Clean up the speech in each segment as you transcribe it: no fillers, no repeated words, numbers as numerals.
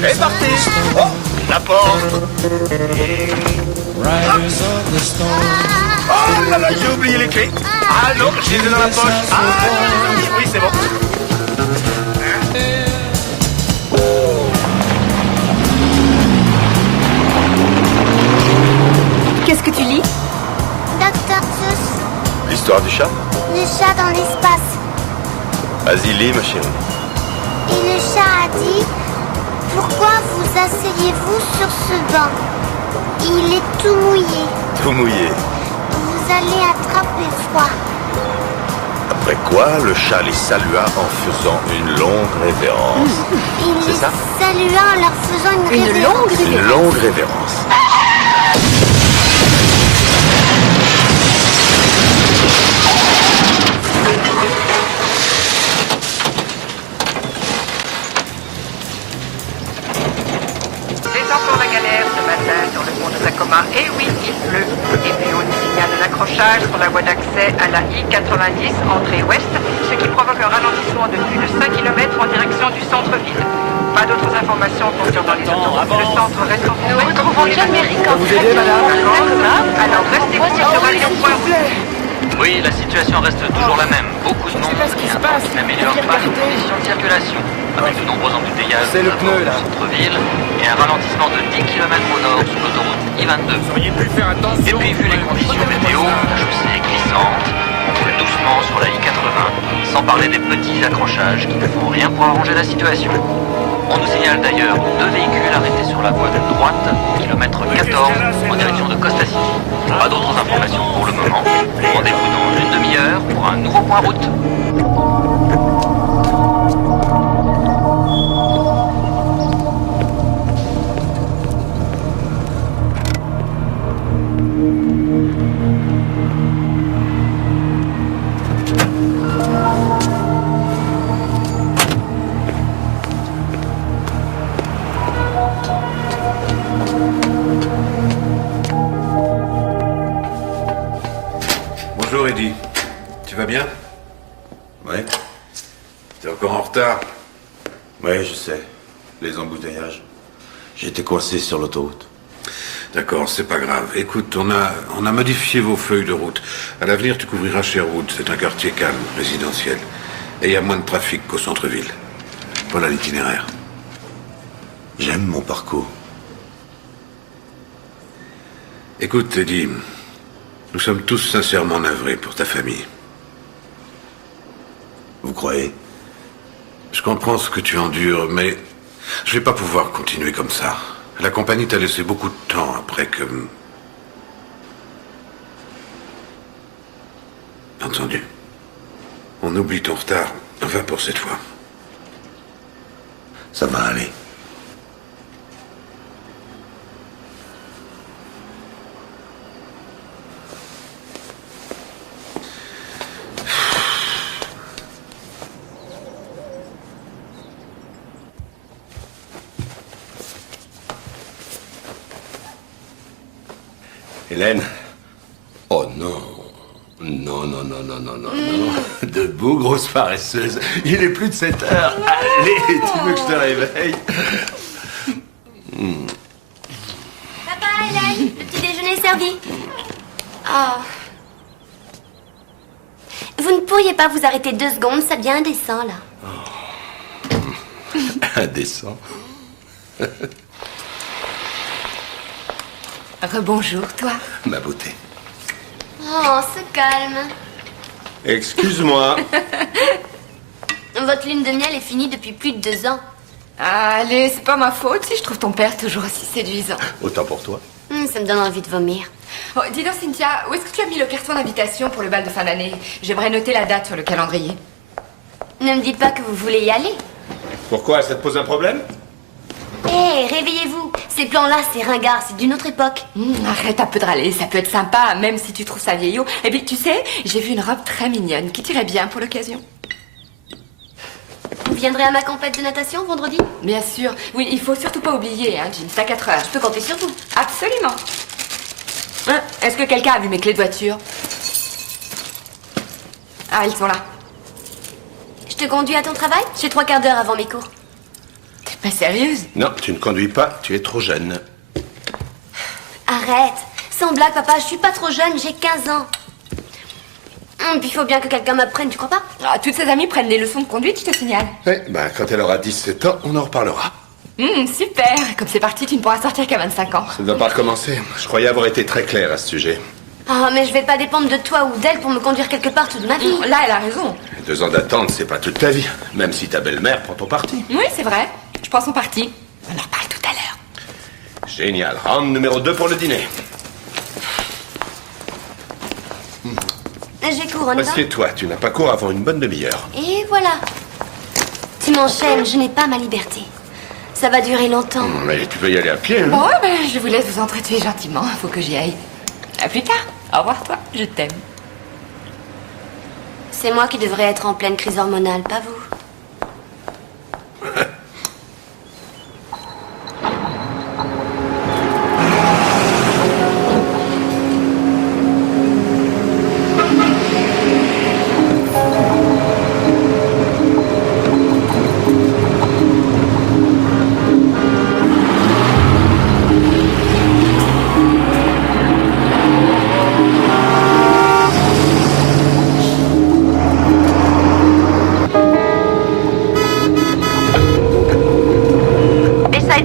C'est parti. Oh, la porte. Oh là là, j'ai oublié les clés. Ah non, je les ai dans la poche. Ah oui, c'est bon. Qu'est-ce que tu lis? Dr. Seuss. L'histoire du chat? Le chat dans l'espace. Vas-y, lis, ma chérie. Et le chat a dit: pourquoi vous asseyez-vous sur ce banc? Il est tout mouillé. Tout mouillé. Vous allez attraper froid. Après quoi, le chat les salua en faisant une longue révérence. Il C'est les ça? salua en leur faisant une révérence. Une longue révérence. Descendons la galère ce matin sur le pont de Tacoma. Et oui, il pleut. Et puis on nous signale un accrochage sur la voie d'accès à la I-90, entrée ouest, ce qui provoque un ralentissement de plus de 5 km en direction du centre-ville. Pas d'autres informations concernant les autoroutes. Le centre reste en nous retrouvons l'Amérique en Vous aider, madame? Alors restez sur radio.rouge. Oui, la situation reste toujours la même. Beaucoup de monde ce qui se passe. qui n'améliore pas les conditions de circulation. Avec de nombreux embouteillages C'est le au pneu, là. centre-ville et un ralentissement de 10 km au nord sur l'autoroute I-22. Vous auriez pu faire attention. Et puis, vu les conditions météo, la chaussée est glissante, on roule doucement sur la I-80, sans parler des petits accrochages qui ne font rien pour arranger la situation. On nous signale d'ailleurs 2 véhicules arrêtés sur la voie de droite, au kilomètre 14, en direction de Costa City. Pas d'autres informations pour le moment. Rendez-vous dans une demi-heure pour un nouveau point route. Bonjour Eddie, tu vas bien? Ouais. T'es encore en retard? Ouais, je sais. Les embouteillages. J'ai été coincé sur l'autoroute. D'accord, c'est pas grave. Écoute, on a modifié vos feuilles de route. À l'avenir, tu couvriras Sherwood. C'est un quartier calme, résidentiel. Et il y a moins de trafic qu'au centre-ville. Voilà l'itinéraire. J'aime mon parcours. Écoute, Eddie, nous sommes tous sincèrement navrés pour ta famille. Vous croyez? Je comprends ce que tu endures, mais je vais pas pouvoir continuer comme ça. La compagnie t'a laissé beaucoup de temps après que... Entendu. On oublie ton retard. Va pour cette fois. Ça va aller. Hélène? Oh non. Non, non, non, non, non, non, non. Debout, grosse paresseuse. Il est plus de 7 heures. Allez, tu veux que je te réveille? Papa, Hélène, le petit déjeuner est servi. Oh. Vous ne pourriez pas vous arrêter 2 secondes, ça devient indécent, là. Indécent. Rebonjour, toi. Ma beauté. Oh, se calme. Excuse-moi. Votre lune de miel est finie depuis plus de 2 ans. Allez, c'est pas ma faute si je trouve ton père toujours aussi séduisant. Autant pour toi. Ça me donne envie de vomir. Oh, dis donc, Cynthia, où est-ce que tu as mis le carton d'invitation pour le bal de fin d'année? J'aimerais noter la date sur le calendrier. Ne me dites pas que vous voulez y aller. Pourquoi? Ça te pose un problème? Hé, réveillez-vous. Ces plans-là, c'est ringard, c'est d'une autre époque. Arrête un peu de râler, ça peut être sympa, même si tu trouves ça vieillot. Et puis, tu sais, j'ai vu une robe très mignonne qui t'irait bien pour l'occasion. Vous viendrez à ma compète de natation vendredi? Bien sûr. Oui, il faut surtout pas oublier, hein, Jean, c'est à 4 heures. Je peux compter sur vous. Absolument. Hein, est-ce que quelqu'un a vu mes clés de voiture? Ah, ils sont là. Je te conduis à ton travail? J'ai 3 quarts d'heure avant mes cours. T'es Mais sérieuse? Non, tu ne conduis pas, tu es trop jeune. Arrête. Sans blague, papa, je suis pas trop jeune, j'ai 15 ans. Puis il faut bien que quelqu'un m'apprenne, tu crois pas? Ah, toutes ses amies prennent des leçons de conduite, je te signale. Oui, ben, quand elle aura 17 ans, on en reparlera. Super. Comme c'est parti, tu ne pourras sortir qu'à 25 ans. Ça ne va pas recommencer. Je croyais avoir été très clair à ce sujet. Ah, mais je vais pas dépendre de toi ou d'elle pour me conduire quelque part toute ma vie. Là, elle a raison. 2 ans d'attente, c'est pas toute ta vie. Même si ta belle-mère prend ton parti. Oui, c'est vrai. Je prends son parti. On en reparle tout à l'heure. Génial. Round numéro 2 pour le dîner. J'ai cours, on y va? Assieds-toi, tu n'as pas cours avant une bonne demi-heure. Et voilà. Tu m'enchaînes, je n'ai pas ma liberté. Ça va durer longtemps. Mais tu peux y aller à pied, hein. Bon, ben, je vous laisse vous entretuer gentiment. Faut que j'y aille. À plus tard. Au revoir, toi. Je t'aime. C'est moi qui devrais être en pleine crise hormonale, pas vous.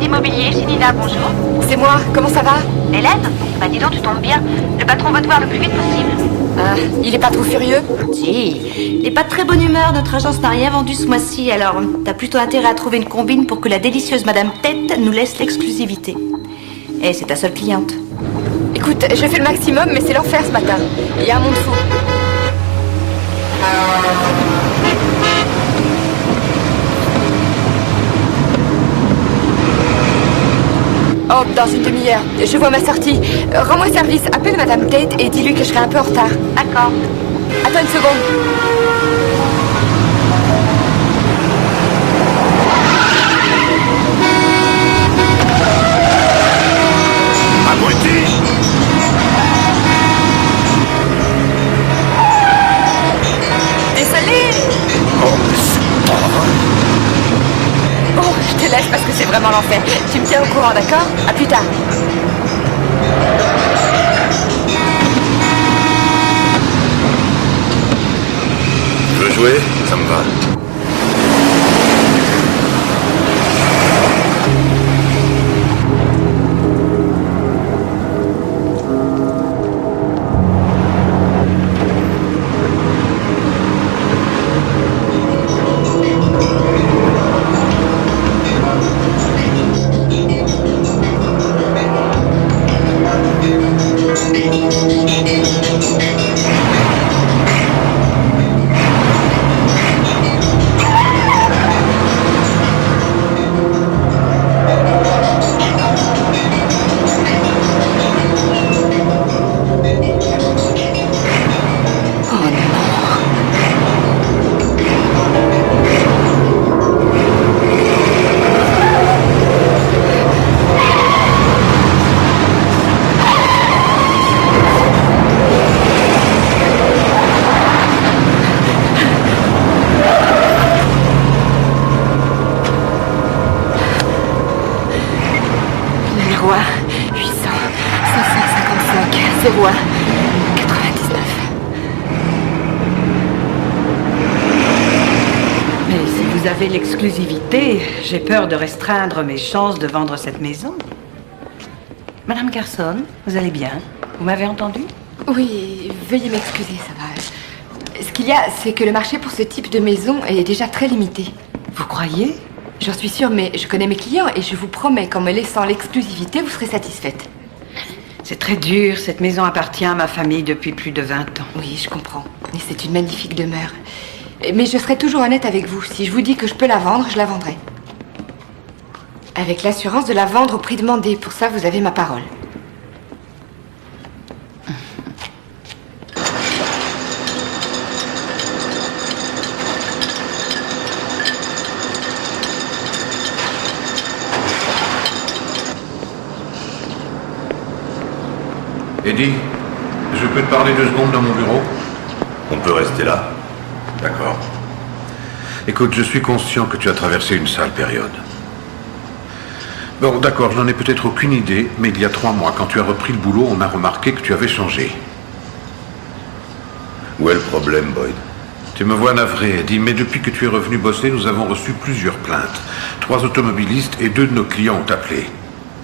Immobilier, c'est Nina, bonjour. C'est moi. Comment ça va? Hélène? Bah dis donc, tu tombes bien. Le patron va te voir le plus vite possible. Ah, il est pas trop furieux? Si, il est pas de très bonne humeur, notre agence n'a rien vendu ce mois-ci, alors t'as plutôt intérêt à trouver une combine pour que la délicieuse Madame Tête nous laisse l'exclusivité. Et c'est ta seule cliente. Écoute, je fais le maximum, mais c'est l'enfer ce matin. Il y a un monde fou. Oh, dans une demi-heure. Je vois ma sortie. Rends-moi service. Appelle Madame Tate et dis-lui que je serai un peu en retard. D'accord. Attends une seconde. Abruti! Désolée. Oh, mais c'est pas vrai. Bon, je te laisse parce que c'est vraiment l'enfer. Tu me tiens au courant, d'accord? À plus tard. Tu veux jouer? Ça me va. Numéro 1, 800, 555, 01, 99. Mais si vous avez l'exclusivité, j'ai peur de restreindre mes chances de vendre cette maison. Madame Carson, vous allez bien? Vous m'avez entendu? Oui, veuillez m'excuser, ça va. Ce qu'il y a, c'est que le marché pour ce type de maison est déjà très limité. Vous croyez? J'en suis sûre, mais je connais mes clients et je vous promets qu'en me laissant l'exclusivité, vous serez satisfaite. C'est très dur, cette maison appartient à ma famille depuis plus de 20 ans. Oui, je comprends. Et c'est une magnifique demeure. Mais je serai toujours honnête avec vous. Si je vous dis que je peux la vendre, je la vendrai. Avec l'assurance de la vendre au prix demandé. Pour ça, vous avez ma parole. Eddie, je peux te parler 2 secondes dans mon bureau? On peut rester là. D'accord. Écoute, je suis conscient que tu as traversé une sale période. Bon, d'accord, je n'en ai peut-être aucune idée, mais il y a 3 mois, quand tu as repris le boulot, on a remarqué que tu avais changé. Où est le problème, Boyd? Tu me vois navré, Eddie, mais depuis que tu es revenu bosser, nous avons reçu plusieurs plaintes. 3 automobilistes et 2 de nos clients ont appelé.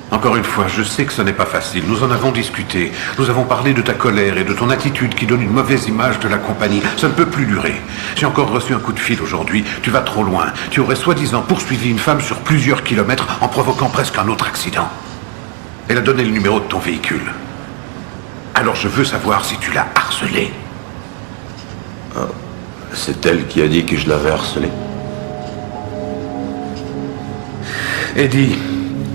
Encore une fois, je sais que ce n'est pas facile. Nous en avons discuté. Nous avons parlé de ta colère et de ton attitude qui donne une mauvaise image de la compagnie. Ça ne peut plus durer. J'ai encore reçu un coup de fil aujourd'hui. Tu vas trop loin. Tu aurais soi-disant poursuivi une femme sur plusieurs kilomètres en provoquant presque un autre accident. Elle a donné le numéro de ton véhicule. Alors je veux savoir si tu l'as harcelée. C'est elle qui a dit que je l'avais harcelée. Eddie,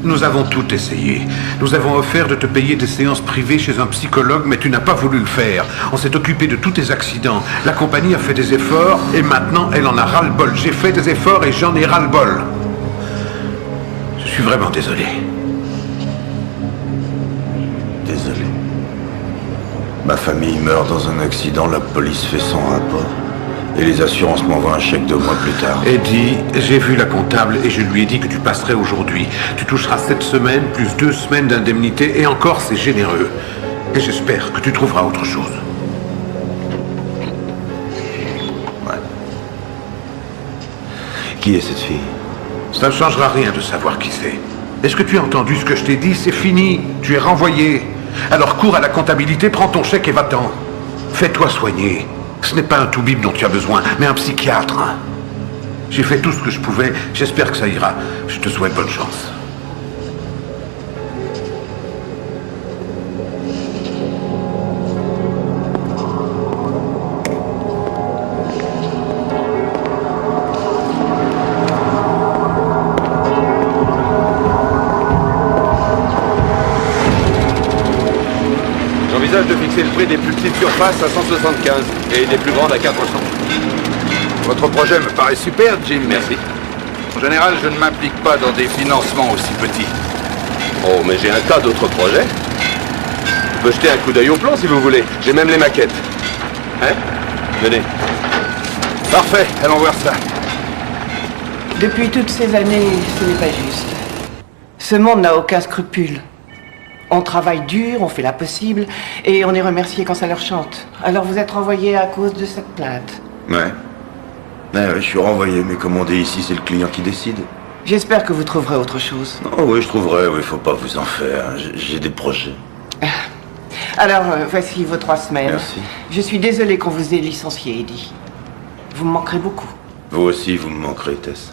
nous avons tout essayé. Nous avons offert de te payer des séances privées chez un psychologue, mais tu n'as pas voulu le faire. On s'est occupé de tous tes accidents. La compagnie a fait des efforts, et maintenant, elle en a ras-le-bol. J'ai fait des efforts et j'en ai ras-le-bol. Je suis vraiment désolé. Désolé. Ma famille meurt dans un accident, la police fait son rapport. Et les assurances m'envoient un chèque 2 mois plus tard. Eddie, j'ai vu la comptable et je lui ai dit que tu passerais aujourd'hui. Tu toucheras 7 semaines plus 2 semaines d'indemnité et encore c'est généreux. Et j'espère que tu trouveras autre chose. Ouais. Qui est cette fille? Ça ne changera rien de savoir qui c'est. Est-ce que tu as entendu ce que je t'ai dit? C'est fini. Tu es renvoyé. Alors cours à la comptabilité, prends ton chèque et va-t'en. Fais-toi soigner. Ce n'est pas un toubib dont tu as besoin, mais un psychiatre. J'ai fait tout ce que je pouvais. J'espère que ça ira. Je te souhaite bonne chance. J'envisage de fixer le prix des plus petites surfaces à 175 et des plus grandes à 400. Votre projet me paraît super, Jim. Merci. En général, je ne m'implique pas dans des financements aussi petits. Oh, mais j'ai un tas d'autres projets. Je peux jeter un coup d'œil au plan si vous voulez. J'ai même les maquettes. Hein? Venez. Parfait, allons voir ça. Depuis toutes ces années, ce n'est pas juste. Ce monde n'a aucun scrupule. On travaille dur, on fait l'impossible, et on est remercié quand ça leur chante. Alors vous êtes renvoyé à cause de cette plainte. Ouais. Ouais, je suis renvoyé, mais comme on dit ici, c'est le client qui décide. J'espère que vous trouverez autre chose. Oh oui, je trouverai, oui, faut pas vous en faire. J'ai des projets. Alors, voici vos 3 semaines. Merci. Je suis désolée qu'on vous ait licencié, Eddie. Vous me manquerez beaucoup. Vous aussi, vous me manquerez, Tess.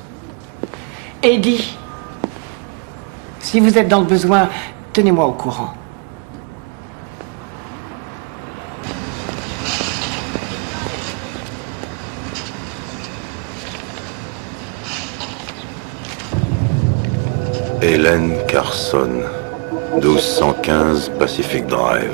Eddie, si vous êtes dans le besoin, tenez-moi au courant. Hélène Carson, 1215 Pacific Drive.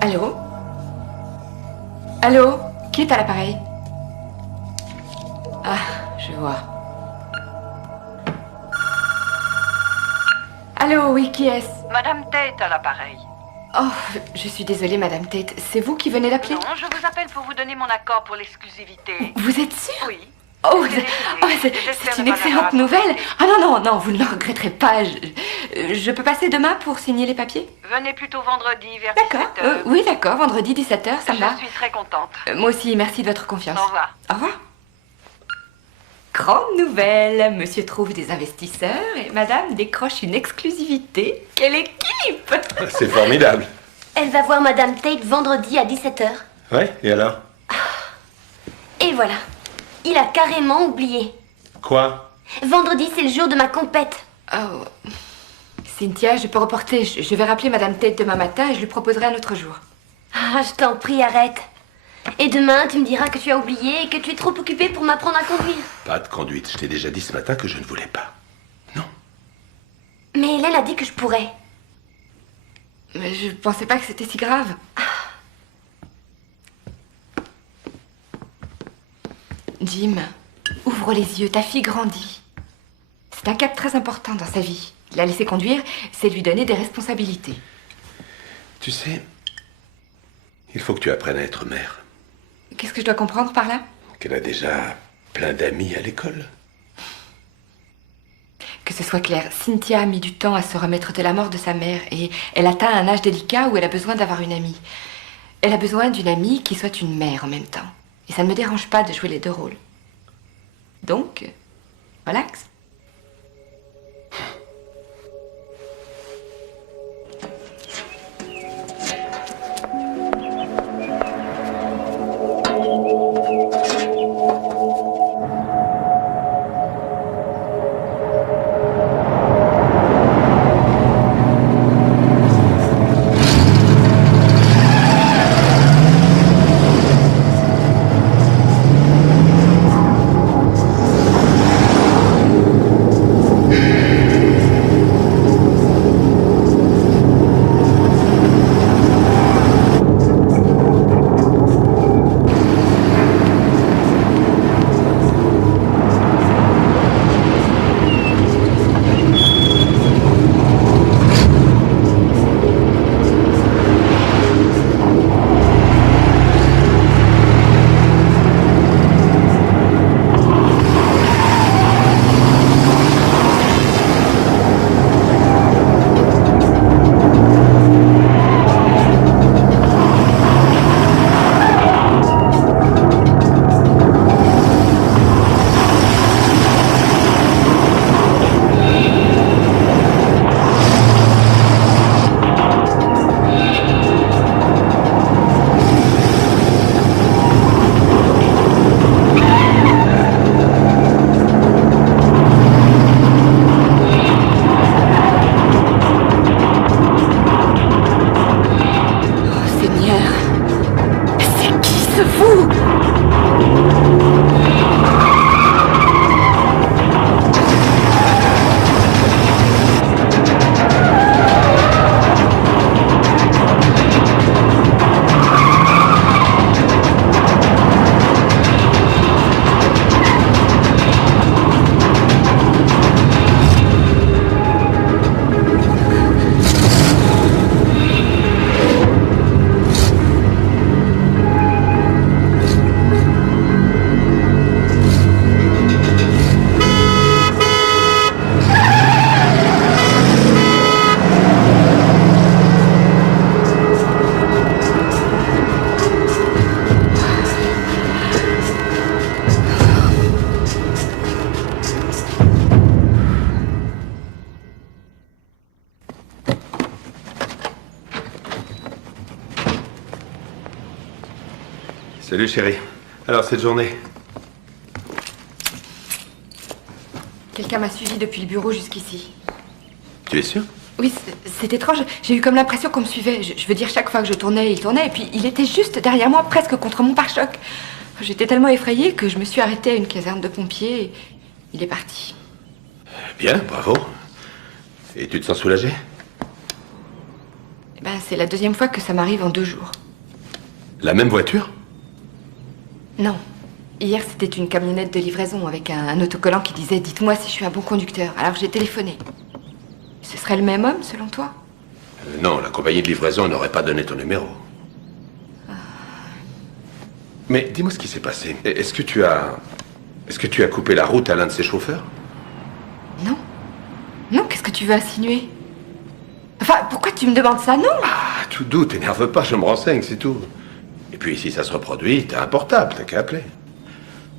Allô? Allô? Qui est à l'appareil? Ah, je vois. Allô, oui, qui est-ce? Madame Tate à l'appareil. Oh, je suis désolée, Madame Tate. C'est vous qui venez d'appeler? Non, je vous appelle pour vous donner mon accord pour l'exclusivité. Vous êtes sûre? Oui. Oh, Désolée. c'est une excellente nouvelle. Ah non, vous ne le regretterez pas. Je peux passer demain pour signer les papiers? Venez plutôt vendredi vers D'accord. 17h. Oui, d'accord, vendredi 17h, ça me va. Je suis très contente. Moi aussi, merci de votre confiance. Au revoir. Au revoir. Grande nouvelle, monsieur trouve des investisseurs et madame décroche une exclusivité. Quelle équipe! C'est formidable. Elle va voir Madame Tate vendredi à 17h. Ouais, et alors? Et voilà. Il a carrément oublié. Quoi? Vendredi, c'est le jour de ma compète. Oh. Cynthia, je peux reporter. Je vais rappeler madame Tate demain matin et je lui proposerai un autre jour. Ah, je t'en prie, arrête. Et demain, tu me diras que tu as oublié et que tu es trop occupée pour m'apprendre à conduire. Pas de conduite. Je t'ai déjà dit ce matin que je ne voulais pas. Non. Mais Hélène a dit que je pourrais. Mais je pensais pas que c'était si grave. Jim, ouvre les yeux, ta fille grandit. C'est un cap très important dans sa vie. La laisser conduire, c'est lui donner des responsabilités. Tu sais, il faut que tu apprennes à être mère. Qu'est-ce que je dois comprendre par là? Qu'elle a déjà plein d'amis à l'école. Que ce soit clair, Cynthia a mis du temps à se remettre de la mort de sa mère et elle atteint un âge délicat où elle a besoin d'avoir une amie. Elle a besoin d'une amie qui soit une mère en même temps. Et ça ne me dérange pas de jouer les deux rôles. Donc, relax. Salut chérie. Alors cette journée? Quelqu'un m'a suivi depuis le bureau jusqu'ici. Tu es sûr? Oui, c'est étrange. J'ai eu comme l'impression qu'on me suivait. Je veux dire, chaque fois que je tournais, il tournait. Et puis, il était juste derrière moi, presque contre mon pare-choc. J'étais tellement effrayée que je me suis arrêtée à une caserne de pompiers. Et il est parti. Bien, bravo. Et tu te sens soulagée? Eh ben, c'est la deuxième fois que ça m'arrive en 2 jours. La même voiture? Non. Hier, c'était une camionnette de livraison avec un autocollant qui disait « Dites-moi si je suis un bon conducteur ». Alors j'ai téléphoné. Ce serait le même homme, selon toi? Non, la compagnie de livraison n'aurait pas donné ton numéro. Mais dis-moi ce qui s'est passé. Est-ce que tu as coupé la route à l'un de ses chauffeurs? Non. Non, qu'est-ce que tu veux insinuer? Enfin, pourquoi tu me demandes ça? Non! Ah, tout doux, t'énerve pas, je me renseigne, c'est tout. Et puis, si ça se reproduit, t'as un portable, t'as qu'à appeler.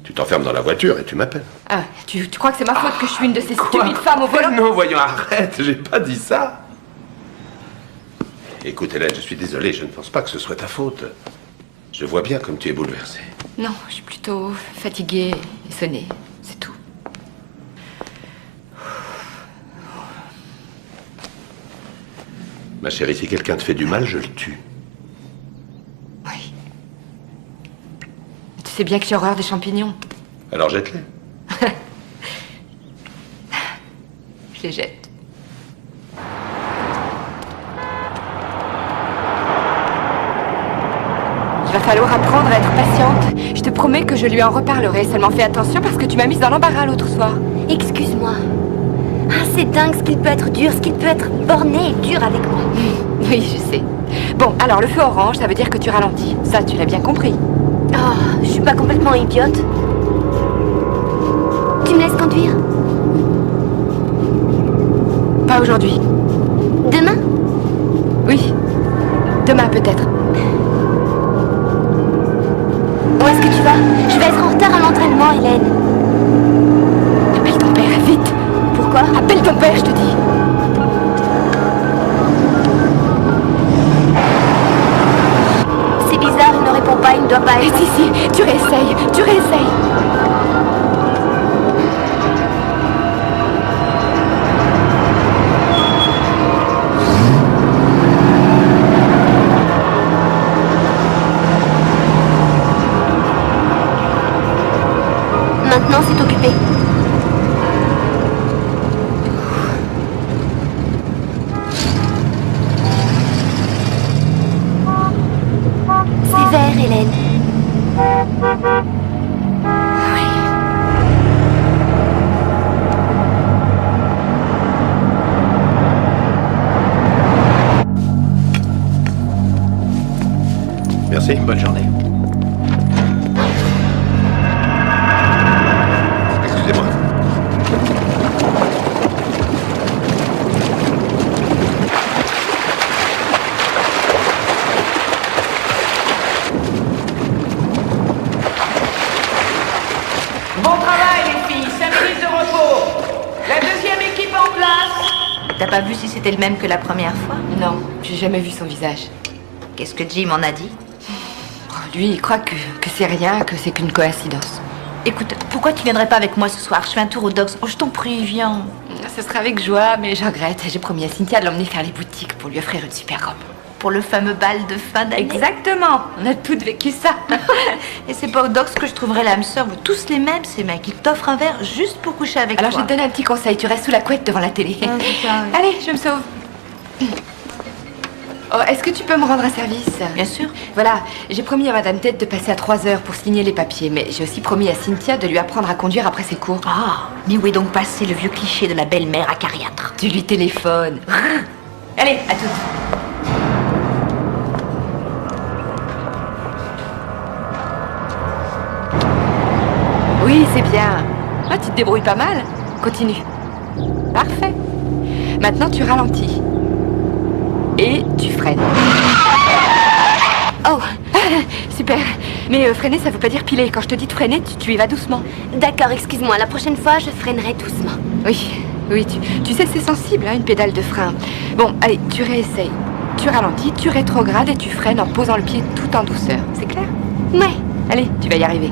Tu t'enfermes dans la voiture et tu m'appelles. Ah, tu crois que c'est ma faute que je suis une de ces stupides femmes au volant? Non, voyons, arrête, j'ai pas dit ça. Écoute, Hélène, je suis désolé, je ne pense pas que ce soit ta faute. Je vois bien comme tu es bouleversée. Non, je suis plutôt fatiguée et sonnée, c'est tout. Ma chérie, si quelqu'un te fait du mal, je le tue. Oui. Tu sais bien que j'ai horreur des champignons. Alors jette-les. Je les jette. Va falloir apprendre à être patiente. Je te promets que je lui en reparlerai. Seulement fais attention parce que tu m'as mise dans l'embarras l'autre soir. Excuse-moi. Ah, c'est dingue ce qu'il peut être dur, ce qu'il peut être borné et dur avec moi. Oui, je sais. Bon, alors le feu orange, ça veut dire que tu ralentis. Ça, tu l'as bien compris. Oh, je suis pas complètement idiote. Tu me laisses conduire? Pas aujourd'hui. Demain? Oui. Demain peut-être. Où est-ce que tu vas? Je vais être en retard à l'entraînement, Hélène. Appelle ton père, vite. Pourquoi? Appelle ton père, je te dis. C'est bizarre, il ne répond pas, il ne doit pas être... Si, tu réessayes, tu réessayes. Maintenant, c'est occupé. C'est vert, Hélène. Merci, bonne journée. Excusez-moi. Bon travail, les filles. 5 minutes de repos. La deuxième équipe en place. T'as pas vu si c'était le même que la première fois? Non, j'ai jamais vu son visage. Qu'est-ce que Jim en a dit? Lui, il croit que c'est rien, que c'est qu'une coïncidence. Écoute, pourquoi tu viendrais pas avec moi ce soir? Je fais un tour au Docks. Oh, je t'en prie, viens. Ce sera avec joie, mais je regrette. J'ai promis à Cynthia de l'emmener faire les boutiques pour lui offrir une super robe. Pour le fameux bal de fin d'année. Exactement. On a toutes vécu ça. Et c'est pas au Docks que je trouverai l'âme sœur. Vous tous les mêmes, ces mecs. Ils t'offrent un verre juste pour coucher avec Alors toi. je te donne un petit conseil. Tu restes sous la couette devant la télé. Ah, c'est ça, oui. Allez, je me sauve. Oh, est-ce que tu peux me rendre un service? Bien sûr. Voilà, j'ai promis à Madame Tête de passer à 3h pour signer les papiers, mais j'ai aussi promis à Cynthia de lui apprendre à conduire après ses cours. Ah, mais où est donc passé le vieux cliché de la belle-mère acariâtre? Tu lui téléphones. Allez, à toutes. Oui, c'est bien. Ah, tu te débrouilles pas mal. Continue. Parfait. Maintenant, tu ralentis. Et tu freines. Oh, super. Mais freiner, ça veut pas dire piler. Quand je te dis de freiner, tu y vas doucement. D'accord, excuse-moi. La prochaine fois, je freinerai doucement. Oui, tu sais, c'est sensible, hein, une pédale de frein. Bon, allez, tu réessayes. Tu ralentis, tu rétrogrades et tu freines en posant le pied tout en douceur. C'est clair? Ouais. Allez, tu vas y arriver.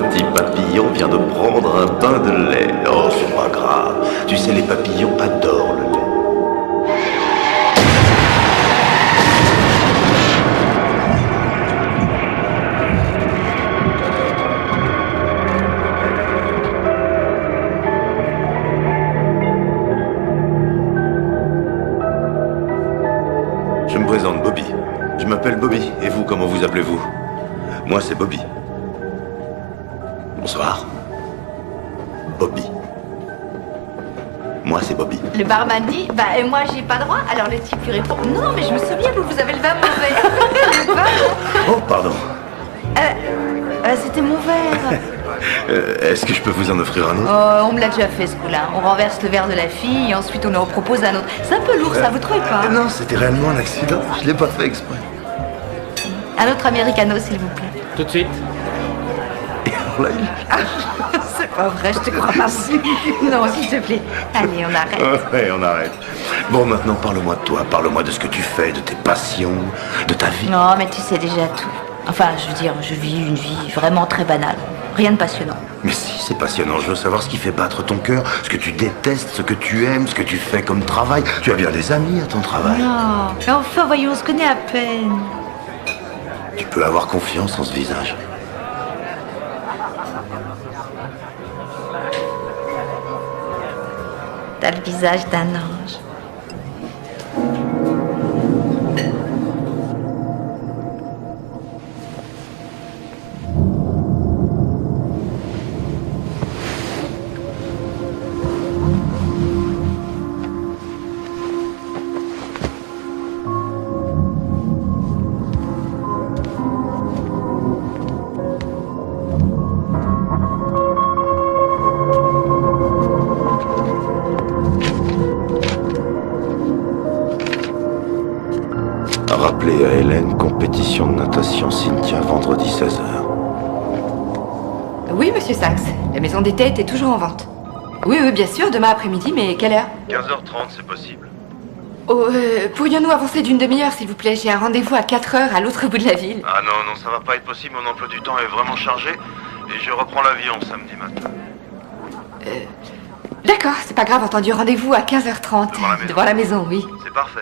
petit papillon vient de prendre un bain de lait. Oh, c'est pas grave. Tu sais, les papillons adorent le lait. Je me présente, Bobby. Je m'appelle Bobby. Et vous, comment vous appelez-vous? Moi, c'est Bobby. Bonsoir. Bobby. Moi, c'est Bobby. Le barman dit, bah et moi j'ai pas droit. Alors le type lui répond, non mais je me souviens, vous avez le vin mauvais. Le vin. Oh, pardon. C'était mon verre. Est-ce que je peux vous en offrir un autre? Oh, on me l'a déjà fait ce coup-là. On renverse le verre de la fille et ensuite on en propose un autre. C'est un peu lourd ça, vous trouvez pas? Non, c'était réellement un accident. Je l'ai pas fait exprès. Un autre americano s'il vous plaît. Tout de suite. Et alors là, C'est pas vrai, je te crois pas. Non, s'il te plaît. Allez, on arrête. Ouais, on arrête. Bon, maintenant, parle-moi de toi. Parle-moi de ce que tu fais, de tes passions, de ta vie. Non, mais tu sais déjà tout. Enfin, je veux dire, je vis une vie vraiment très banale. Rien de passionnant. Mais si, c'est passionnant. Je veux savoir ce qui fait battre ton cœur, ce que tu détestes, ce que tu aimes, ce que tu fais comme travail. Tu as bien des amis à ton travail. Non, mais enfin, voyons, on se connaît à peine. Tu peux avoir confiance en ce visage. T'as le visage d'un ange. Rappelez à Hélène, compétition de natation Cynthia, vendredi 16h. Oui, monsieur Sachs. La maison des têtes est toujours en vente. Oui, oui, bien sûr, demain après-midi, mais quelle heure? 15h30, c'est possible. Oh, pourrions-nous avancer d'une demi-heure, s'il vous plaît? J'ai un rendez-vous à 4h à l'autre bout de la ville. Ah non, ça va pas être possible, mon emploi du temps est vraiment chargé et je reprends l'avion samedi matin. D'accord, c'est pas grave, entendu. Rendez-vous à 15h30. Devant la maison, oui. C'est parfait.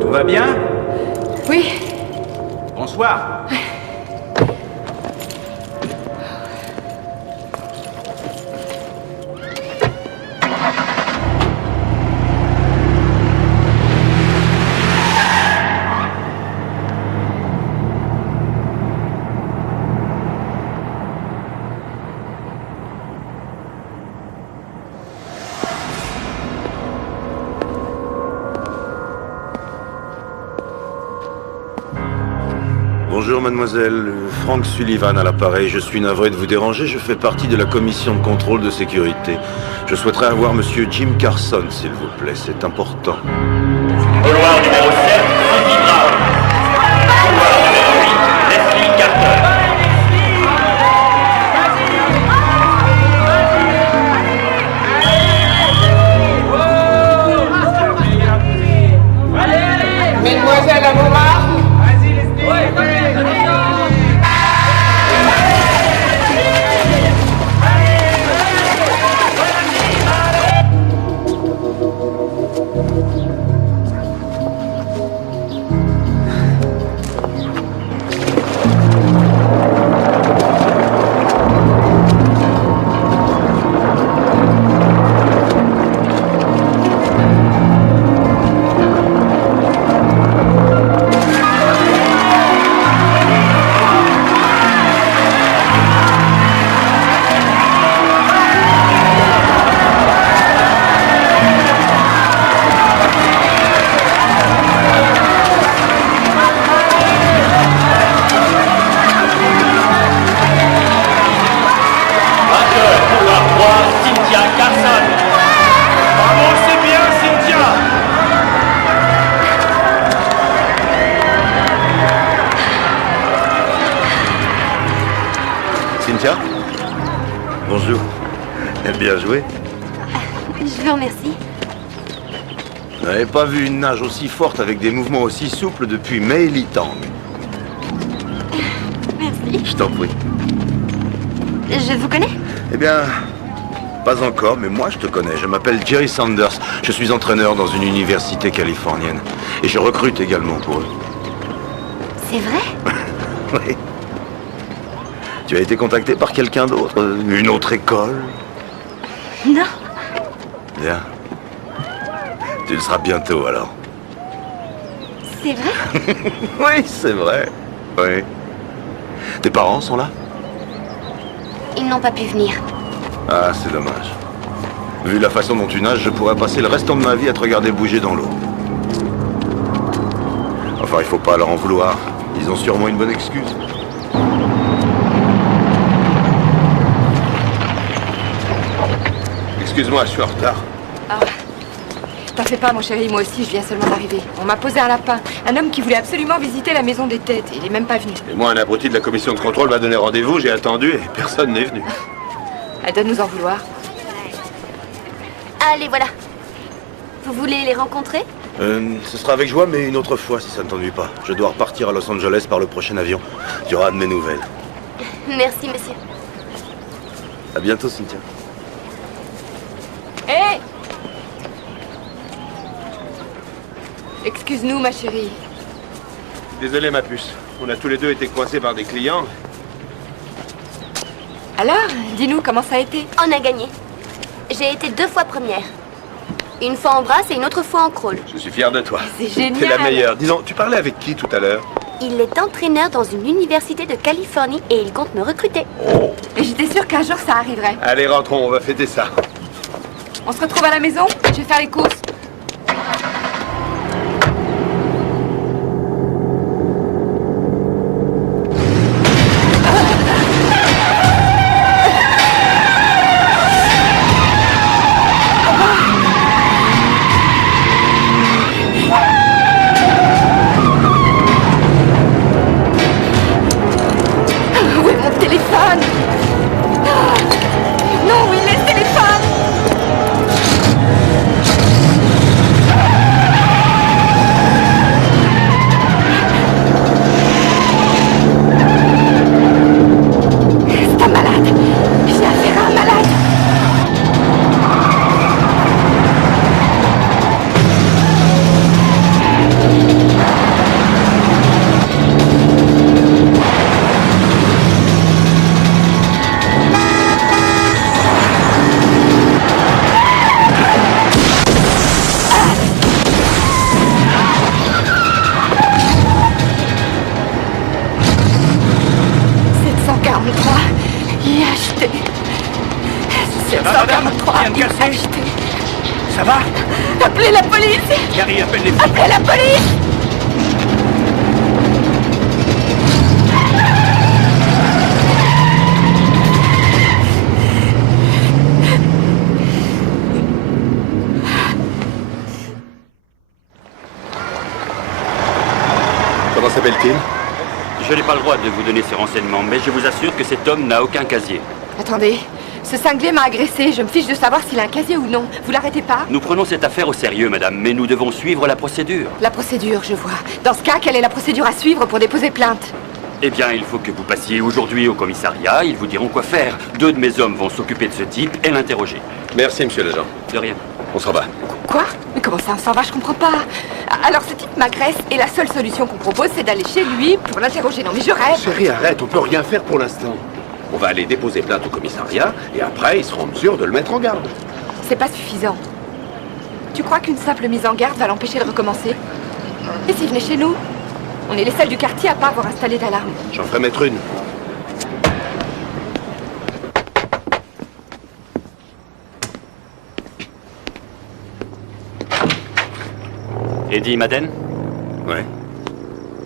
Tout va bien? Oui. Bonsoir. Bonjour mademoiselle, Frank Sullivan à l'appareil. Je suis navré de vous déranger, je fais partie de la commission de contrôle de sécurité. Je souhaiterais avoir monsieur Jim Carson, s'il vous plaît, c'est important. Couloir numéro 7, Cindy Brown. Couloir numéro 8, Leslie Carter. Mesdemoiselles, à vos marques. Cynthia? Bonjour. Bien joué. Je vous remercie. Je n'avais pas vu une nage aussi forte avec des mouvements aussi souples depuis Mei Li Tang. Merci. Je t'en prie. Je vous connais? Eh bien, pas encore, mais moi je te connais. Je m'appelle Jerry Sanders. Je suis entraîneur dans une université californienne. Et je recrute également pour eux. C'est vrai? Oui. Tu as été contacté par quelqu'un d'autre? Une autre école? Non. Bien. Tu le seras bientôt alors. C'est vrai? Oui, c'est vrai. Oui. Tes parents sont là? Ils n'ont pas pu venir. Ah, c'est dommage. Vu la façon dont tu nages, je pourrais passer le restant de ma vie à te regarder bouger dans l'eau. Enfin, il faut pas leur en vouloir. Ils ont sûrement une bonne excuse. Excuse-moi, je suis en retard. Ah. T'en fais pas, mon chéri, moi aussi, je viens seulement d'arriver. On m'a posé un lapin. Un homme qui voulait absolument visiter la maison des têtes. Et il est même pas venu. Et moi, un abruti de la commission de contrôle m'a donné rendez-vous, j'ai attendu et personne n'est venu. Elle doit nous en vouloir. Allez, voilà. Vous voulez les rencontrer? Ce sera avec joie, mais une autre fois, si ça ne t'ennuie pas. Je dois repartir à Los Angeles par le prochain avion. Tu auras de mes nouvelles. Merci, monsieur. À bientôt, Cynthia. Hé! Excuse-nous, ma chérie. Désolé, ma puce. On a tous les deux été coincés par des clients. Alors, dis-nous comment ça a été. On a gagné. J'ai été 2 fois première. Une fois en brasse et une autre fois en crawl. Je suis fier de toi. C'est génial. T'es la meilleure. Disons, tu parlais avec qui tout à l'heure? Il est entraîneur dans une université de Californie et il compte me recruter. Et j'étais sûre qu'un jour ça arriverait. Allez, rentrons, on va fêter ça. On se retrouve à la maison. Je vais faire les courses. Où est mon téléphone? Non, où est le téléphone? C'est un malade. J'ai affaire à un malade. IHT. 743 IHT. Ça va? Appelez la police! Gary, appelle les flics. Appelez la police! Comment s'appelle-t-il? Je n'ai pas le droit de vous donner ces renseignements, mais je vous assure que cet homme n'a aucun casier. Attendez, ce cinglé m'a agressé. Je me fiche de savoir s'il a un casier ou non. Vous l'arrêtez pas? Nous prenons cette affaire au sérieux, madame, mais nous devons suivre la procédure. La procédure, je vois. Dans ce cas, quelle est la procédure à suivre pour déposer plainte? Eh bien, il faut que vous passiez aujourd'hui au commissariat, ils vous diront quoi faire. 2 de mes hommes vont s'occuper de ce type et l'interroger. Merci, monsieur l'agent. De rien. On s'en va. Quoi? Mais comment ça, on s'en va? Je comprends pas. Alors, ce type m'agresse et la seule solution qu'on propose, c'est d'aller chez lui pour l'interroger. Non, mais je rêve. Chérie, arrête, on peut rien faire pour l'instant. On va aller déposer plainte au commissariat et après, ils seront en mesure de le mettre en garde. C'est pas suffisant. Tu crois qu'une simple mise en garde va l'empêcher de recommencer? Et s'il venait chez nous? On est les seuls du quartier à pas avoir installé d'alarme. J'en ferai mettre une. Eddie Madden? Ouais.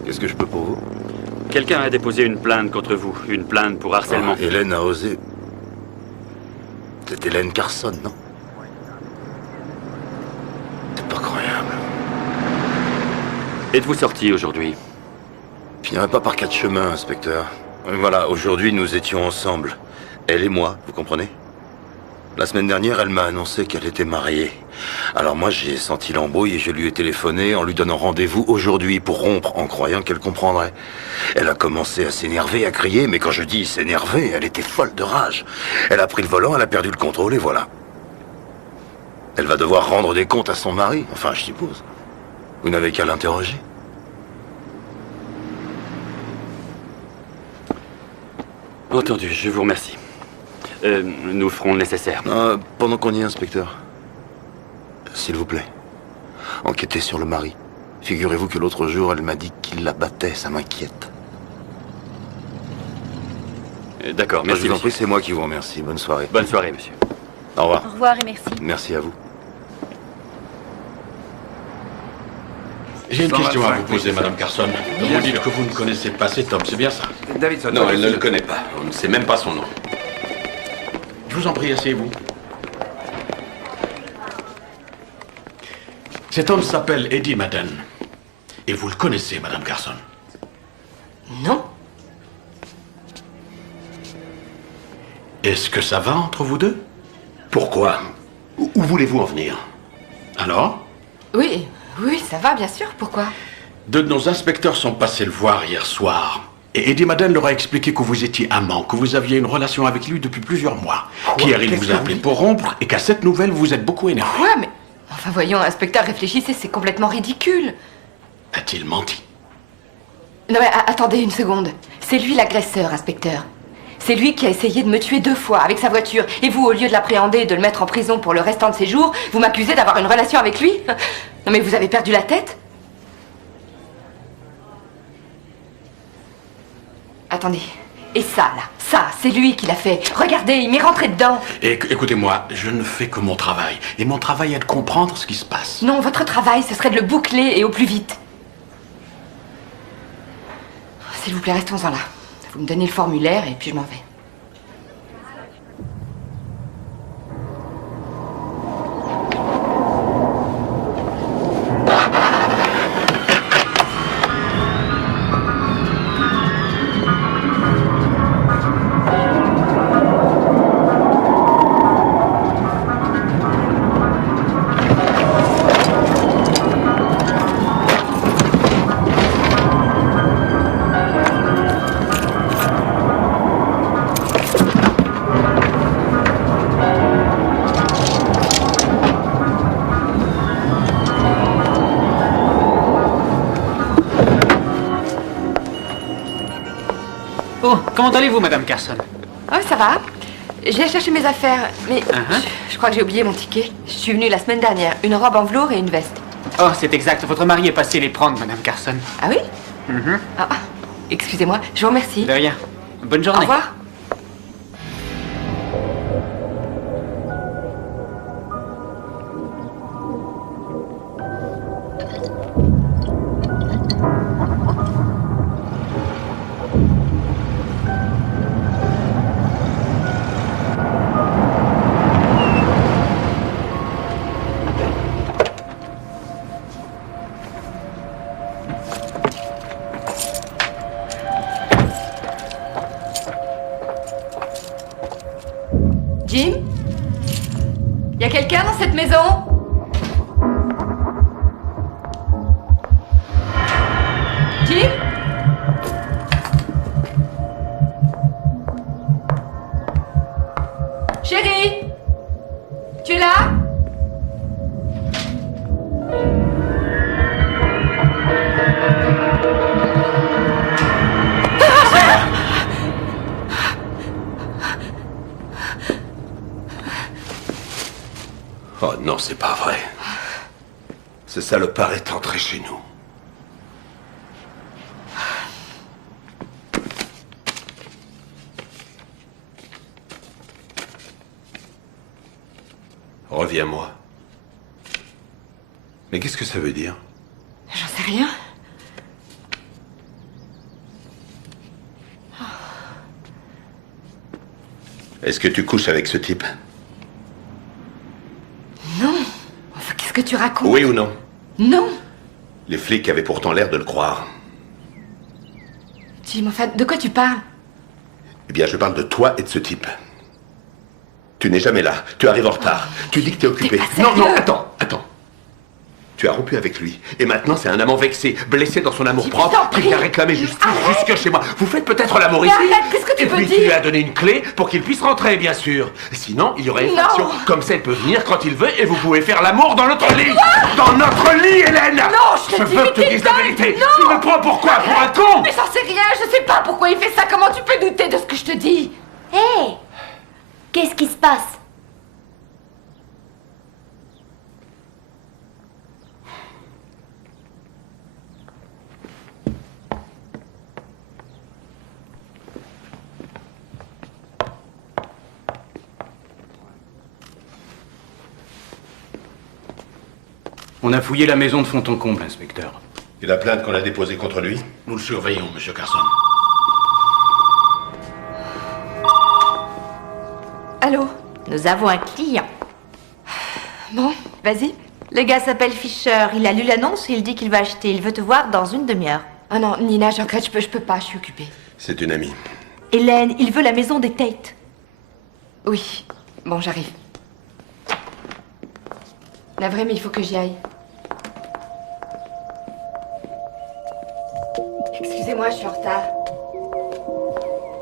Qu'est-ce que je peux pour vous? Quelqu'un a déposé une plainte contre vous, une plainte pour harcèlement. Ah, Hélène a osé. C'est Hélène Carson, non? C'est pas croyable. Êtes-vous sorti aujourd'hui? Je finirai pas par 4 chemins, inspecteur. Voilà, aujourd'hui, nous étions ensemble. Elle et moi, vous comprenez? La semaine dernière, elle m'a annoncé qu'elle était mariée. Alors moi, j'ai senti l'embrouille et je lui ai téléphoné en lui donnant rendez-vous aujourd'hui pour rompre, en croyant qu'elle comprendrait. Elle a commencé à s'énerver, à crier, mais quand je dis s'énerver, elle était folle de rage. Elle a pris le volant, elle a perdu le contrôle et voilà. Elle va devoir rendre des comptes à son mari, enfin, je suppose. Vous n'avez qu'à l'interroger. Entendu, je vous remercie. Nous ferons le nécessaire. Pendant qu'on y est, inspecteur, s'il vous plaît, enquêtez sur le mari. Figurez-vous que l'autre jour, elle m'a dit qu'il la battait, ça m'inquiète. D'accord, merci. Je vous en prie, c'est moi qui vous remercie. Bonne soirée. Bonne soirée, monsieur. Au revoir. Au revoir et merci. Merci à vous. J'ai une question à vous poser, Madame Carson. Vous dites que vous ne connaissez pas cet homme, c'est bien ça? Davidson. Non, elle ne le connaît pas. On ne sait même pas son nom. Je vous en prie, asseyez-vous. Cet homme s'appelle Eddie Madden. Et vous le connaissez, Madame Carson? Non. Est-ce que ça va entre vous deux? Pourquoi? Où voulez-vous en venir? Alors? Oui, ça va, bien sûr. Pourquoi? Deux de nos inspecteurs sont passés le voir hier soir. Et Eddie Madden leur a expliqué que vous étiez amant, que vous aviez une relation avec lui depuis plusieurs mois. Qu'hier, il vous a appelé pour rompre et qu'à cette nouvelle, vous êtes beaucoup énervé. Quoi? Mais... Enfin, voyons, inspecteur, réfléchissez, c'est complètement ridicule. A-t-il menti? Non mais attendez une seconde. C'est lui l'agresseur, inspecteur. C'est lui qui a essayé de me tuer 2 fois avec sa voiture. Et vous, au lieu de l'appréhender et de le mettre en prison pour le restant de ses jours, vous m'accusez d'avoir une relation avec lui? Non mais vous avez perdu la tête? Attendez. Et ça, là, ça, c'est lui qui l'a fait. Regardez, il m'est rentré dedans. Écoutez-moi, je ne fais que mon travail. Et mon travail est de comprendre ce qui se passe. Non, votre travail, ce serait de le boucler et au plus vite. S'il vous plaît, restons-en là. Vous me donnez le formulaire et puis je m'en vais. Comment allez-vous, Madame Carson? Oh, ça va. J'ai cherché mes affaires, mais je crois que j'ai oublié mon ticket. Je suis venue la semaine dernière. Une robe en velours et une veste. Oh, c'est exact. Votre mari est passé les prendre, Madame Carson. Ah oui? Excusez-moi, je vous remercie. De rien. Bonne journée. Au revoir. Jim? Y a quelqu'un dans cette maison? Jim? Chérie? Tu es là? Oh non, c'est pas vrai. Ce salopard est entré chez nous. Reviens-moi. Mais qu'est-ce que ça veut dire? J'en sais rien. Est-ce que tu couches avec ce type? Non. Enfin, qu'est-ce que tu racontes? Oui ou non? Non. Les flics avaient pourtant l'air de le croire. Jim, enfin, de quoi tu parles? Eh bien, je parle de toi et de ce type. Tu n'es jamais là. Tu arrives en retard. Tu dis que t'es occupé. Non, non, attends. Tu as rompu avec lui. Et maintenant, c'est un amant vexé, blessé dans son amour-propre, qui vient réclamer justice jusque chez moi. Vous faites peut-être l'amour ici. Qu'est-ce que tu veux dire? Et puis, dire? tu lui as donné une clé pour qu'il puisse rentrer, bien sûr. Sinon, il y aurait effraction. Non. Comme ça, il peut venir quand il veut et vous pouvez faire l'amour dans notre lit. Dans notre lit, Hélène. Non, je veux que tu dises la vérité. Tu me prends pour quoi? Pour un con? Mais j'en sais rien, je sais pas pourquoi il fait ça. Comment tu peux douter de ce que je te dis? Hé! Qu'est-ce qui se passe? On a fouillé la maison de fond en comble, inspecteur. Et la plainte qu'on a déposée contre lui? Nous le surveillons, monsieur Carson. Allô? Nous avons un client. Bon, vas-y. Le gars s'appelle Fisher. Il a lu l'annonce et il dit qu'il va acheter. Il veut te voir dans une demi-heure. Ah non, Nina, je regrette, je peux pas, je suis occupée. C'est une amie. Hélène, il veut la maison des Tate. Oui, bon, j'arrive. Navré, mais il faut que j'y aille. Excusez-moi, je suis en retard.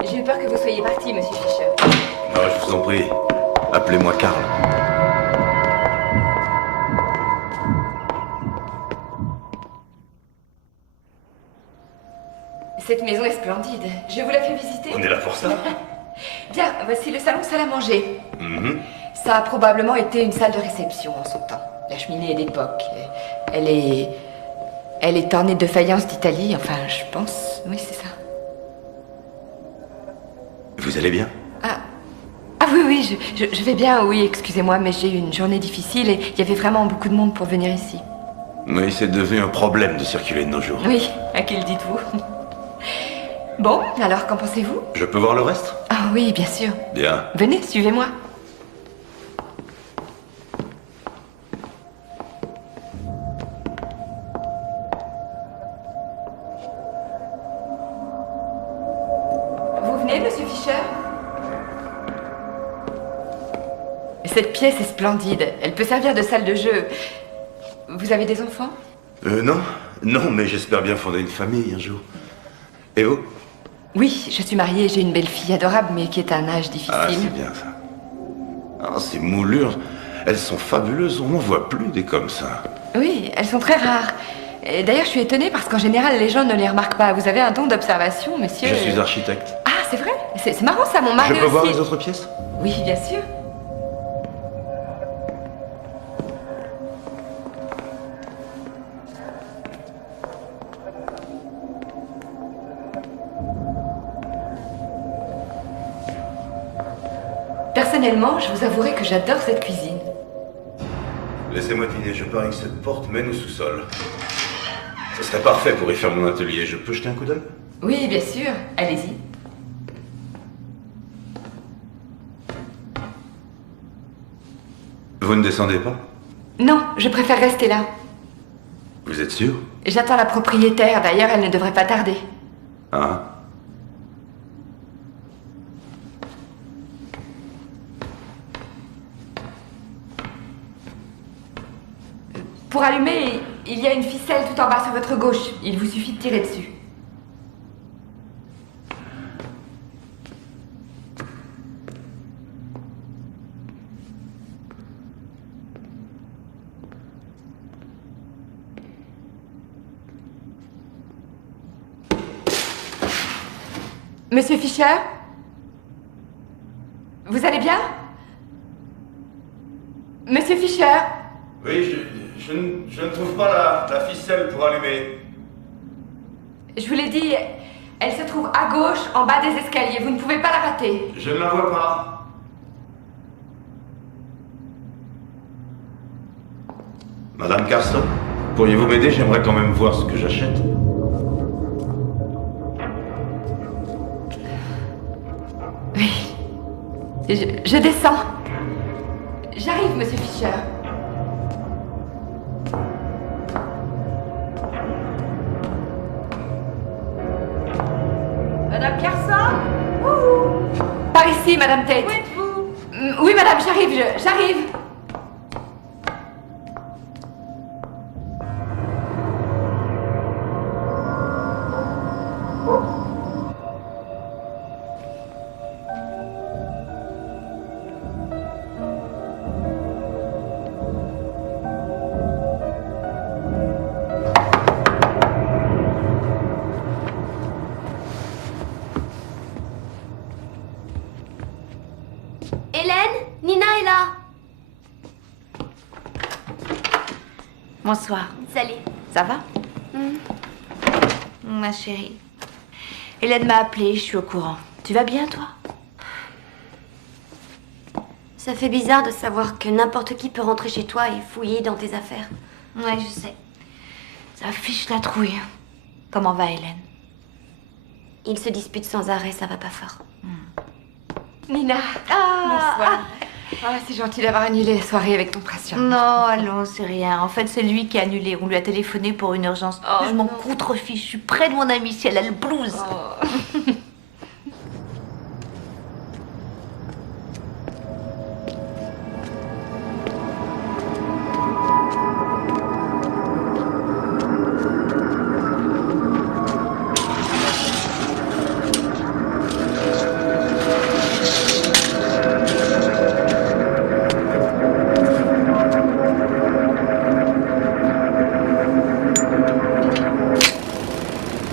J'ai eu peur que vous soyez parti, monsieur Fisher. Non, je vous en prie. Appelez-moi Karl. Cette maison est splendide. Je vous la fais visiter. On est là pour ça. Bien, voici le salon salle à manger. Mhm. Ça a probablement été une salle de réception en son temps. La cheminée est d'époque. Elle est ornée de faïence d'Italie, enfin, je pense. Oui, c'est ça. Vous allez bien? Ah oui, je vais bien, oui, excusez-moi, mais j'ai eu une journée difficile et il y avait vraiment beaucoup de monde pour venir ici. Oui, c'est devenu un problème de circuler de nos jours. Oui, à qui le dites-vous? Bon, alors qu'en pensez-vous? Je peux voir le reste? Ah oui, bien sûr. Bien. Venez, suivez-moi. Vous venez, monsieur Fisher? Cette pièce est splendide. Elle peut servir de salle de jeu. Vous avez des enfants? Non. Non, mais j'espère bien fonder une famille un jour. Et vous? Oui, je suis mariée, j'ai une belle fille adorable, mais qui est à un âge difficile. Ah, c'est bien ça. Ah, ces moulures, elles sont fabuleuses. On n'en voit plus des comme ça. Oui, elles sont très rares. Et d'ailleurs, je suis étonnée parce qu'en général, les gens ne les remarquent pas. Vous avez un don d'observation, monsieur. Je suis architecte. Ah, c'est vrai? C'est marrant ça, mon mari Je peux aussi. voir les autres pièces? Oui, bien sûr. Personnellement, je vous avouerai que j'adore cette cuisine. Laissez-moi dîner. Je parie que cette porte mène au sous-sol. Ce serait parfait pour y faire mon atelier. Je peux jeter un coup d'œil? Oui, bien sûr. Allez-y. Vous ne descendez pas? Non, je préfère rester là. Vous êtes sûr? J'attends la propriétaire. D'ailleurs, elle ne devrait pas tarder. Ah. Pour allumer, il y a une ficelle tout en bas sur votre gauche. Il vous suffit de tirer dessus. Monsieur Fisher? Vous allez bien? Monsieur Fisher? Oui, je ne trouve pas la ficelle pour allumer. Je vous l'ai dit, elle se trouve à gauche, en bas des escaliers. Vous ne pouvez pas la rater. Je ne la vois pas. Madame Carson, pourriez-vous m'aider? J'aimerais quand même voir ce que j'achète. Oui. Je descends. J'arrive, monsieur Fisher. Madame Carson? Par ici, Madame Tate. Oui, madame, j'arrive. Nina est là. Bonsoir. Salut. Ça va Ma chérie. Hélène m'a appelée, je suis au courant. Tu vas bien, toi? Ça fait bizarre de savoir que n'importe qui peut rentrer chez toi et fouiller dans tes affaires. Ouais, je sais. Ça fiche la trouille. Comment va Hélène? Ils se disputent sans arrêt, ça va pas fort. Nina. Bonsoir. Ah, c'est gentil d'avoir annulé la soirée avec ton patient. Non, allons, c'est rien. En fait, c'est lui qui a annulé. On lui a téléphoné pour une urgence. Je m'en contrefiche. Je suis près de mon amie si elle a le blues.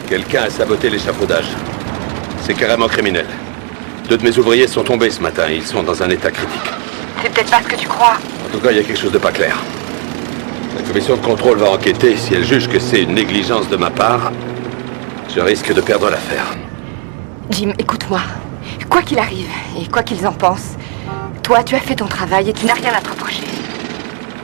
Quelqu'un a saboté l'échafaudage. C'est carrément criminel. 2 de mes ouvriers sont tombés ce matin et ils sont dans un état critique. C'est peut-être pas ce que tu crois. En tout cas, il y a quelque chose de pas clair. La commission de contrôle va enquêter. Si elle juge que c'est une négligence de ma part, je risque de perdre l'affaire. Jim, écoute-moi. Quoi qu'il arrive, et quoi qu'ils en pensent, toi, tu as fait ton travail et tu n'as rien à te reprocher.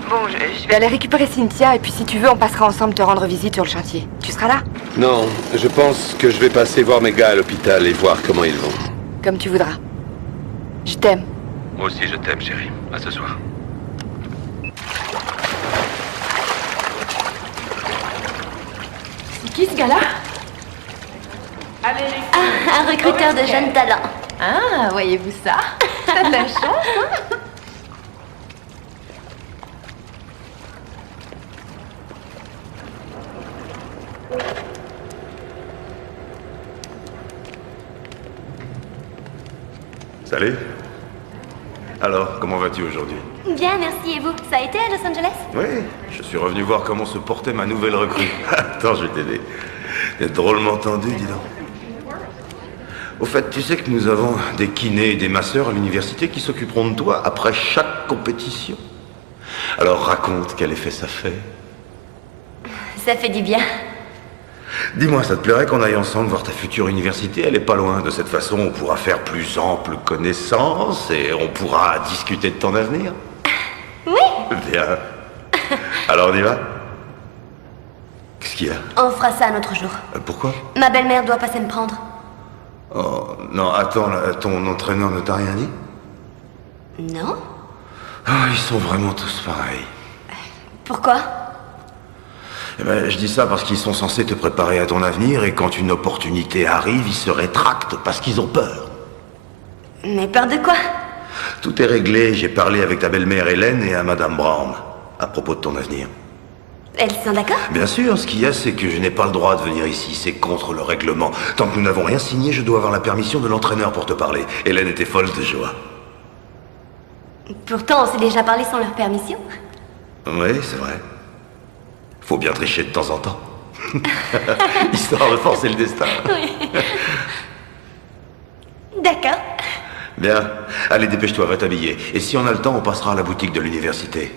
Bon, je vais aller récupérer Cynthia et puis si tu veux, on passera ensemble te rendre visite sur le chantier. Tu seras là? Non, je pense que je vais passer voir mes gars à l'hôpital et voir comment ils vont. Comme tu voudras. Je t'aime. Moi aussi, je t'aime, chérie. À ce soir. C'est qui ce gars-là? Un recruteur de jeunes talents. Ah, voyez-vous ça? T'as de la chance, hein? Salut. Alors, comment vas-tu aujourd'hui? Bien, merci. Et vous? Ça a été à Los Angeles? Oui, je suis revenu voir comment se portait ma nouvelle recrue. Attends, je vais t'aider. T'es drôlement tendu, dis donc. Au fait, tu sais que nous avons des kinés et des masseurs à l'université qui s'occuperont de toi après chaque compétition. Alors raconte quel effet ça fait. Ça fait du bien. Dis-moi, ça te plairait qu'on aille ensemble voir ta future université? Elle est pas loin. De cette façon, on pourra faire plus ample connaissance et on pourra discuter de ton avenir. Oui. Bien. Alors on y va? Qu'est-ce qu'il y a? On fera ça un autre jour. Pourquoi? Ma belle-mère doit passer me prendre. Oh, non, attends, là, ton entraîneur ne t'a rien dit? Non? Oh, ils sont vraiment tous pareils. Pourquoi? Eh ben, je dis ça parce qu'ils sont censés te préparer à ton avenir et quand une opportunité arrive, ils se rétractent parce qu'ils ont peur. Mais peur de quoi? Tout est réglé, j'ai parlé avec ta belle-mère Hélène et à Madame Brown à propos de ton avenir. Elles sont d'accord? Bien sûr, ce qu'il y a, c'est que je n'ai pas le droit de venir ici, c'est contre le règlement. Tant que nous n'avons rien signé, je dois avoir la permission de l'entraîneur pour te parler. Hélène était folle de joie. Pourtant, on s'est déjà parlé sans leur permission. Oui, c'est vrai. Faut bien tricher de temps en temps. Histoire de forcer le destin. Oui. D'accord. Bien. Allez, dépêche-toi, va t'habiller. Et si on a le temps, on passera à la boutique de l'université.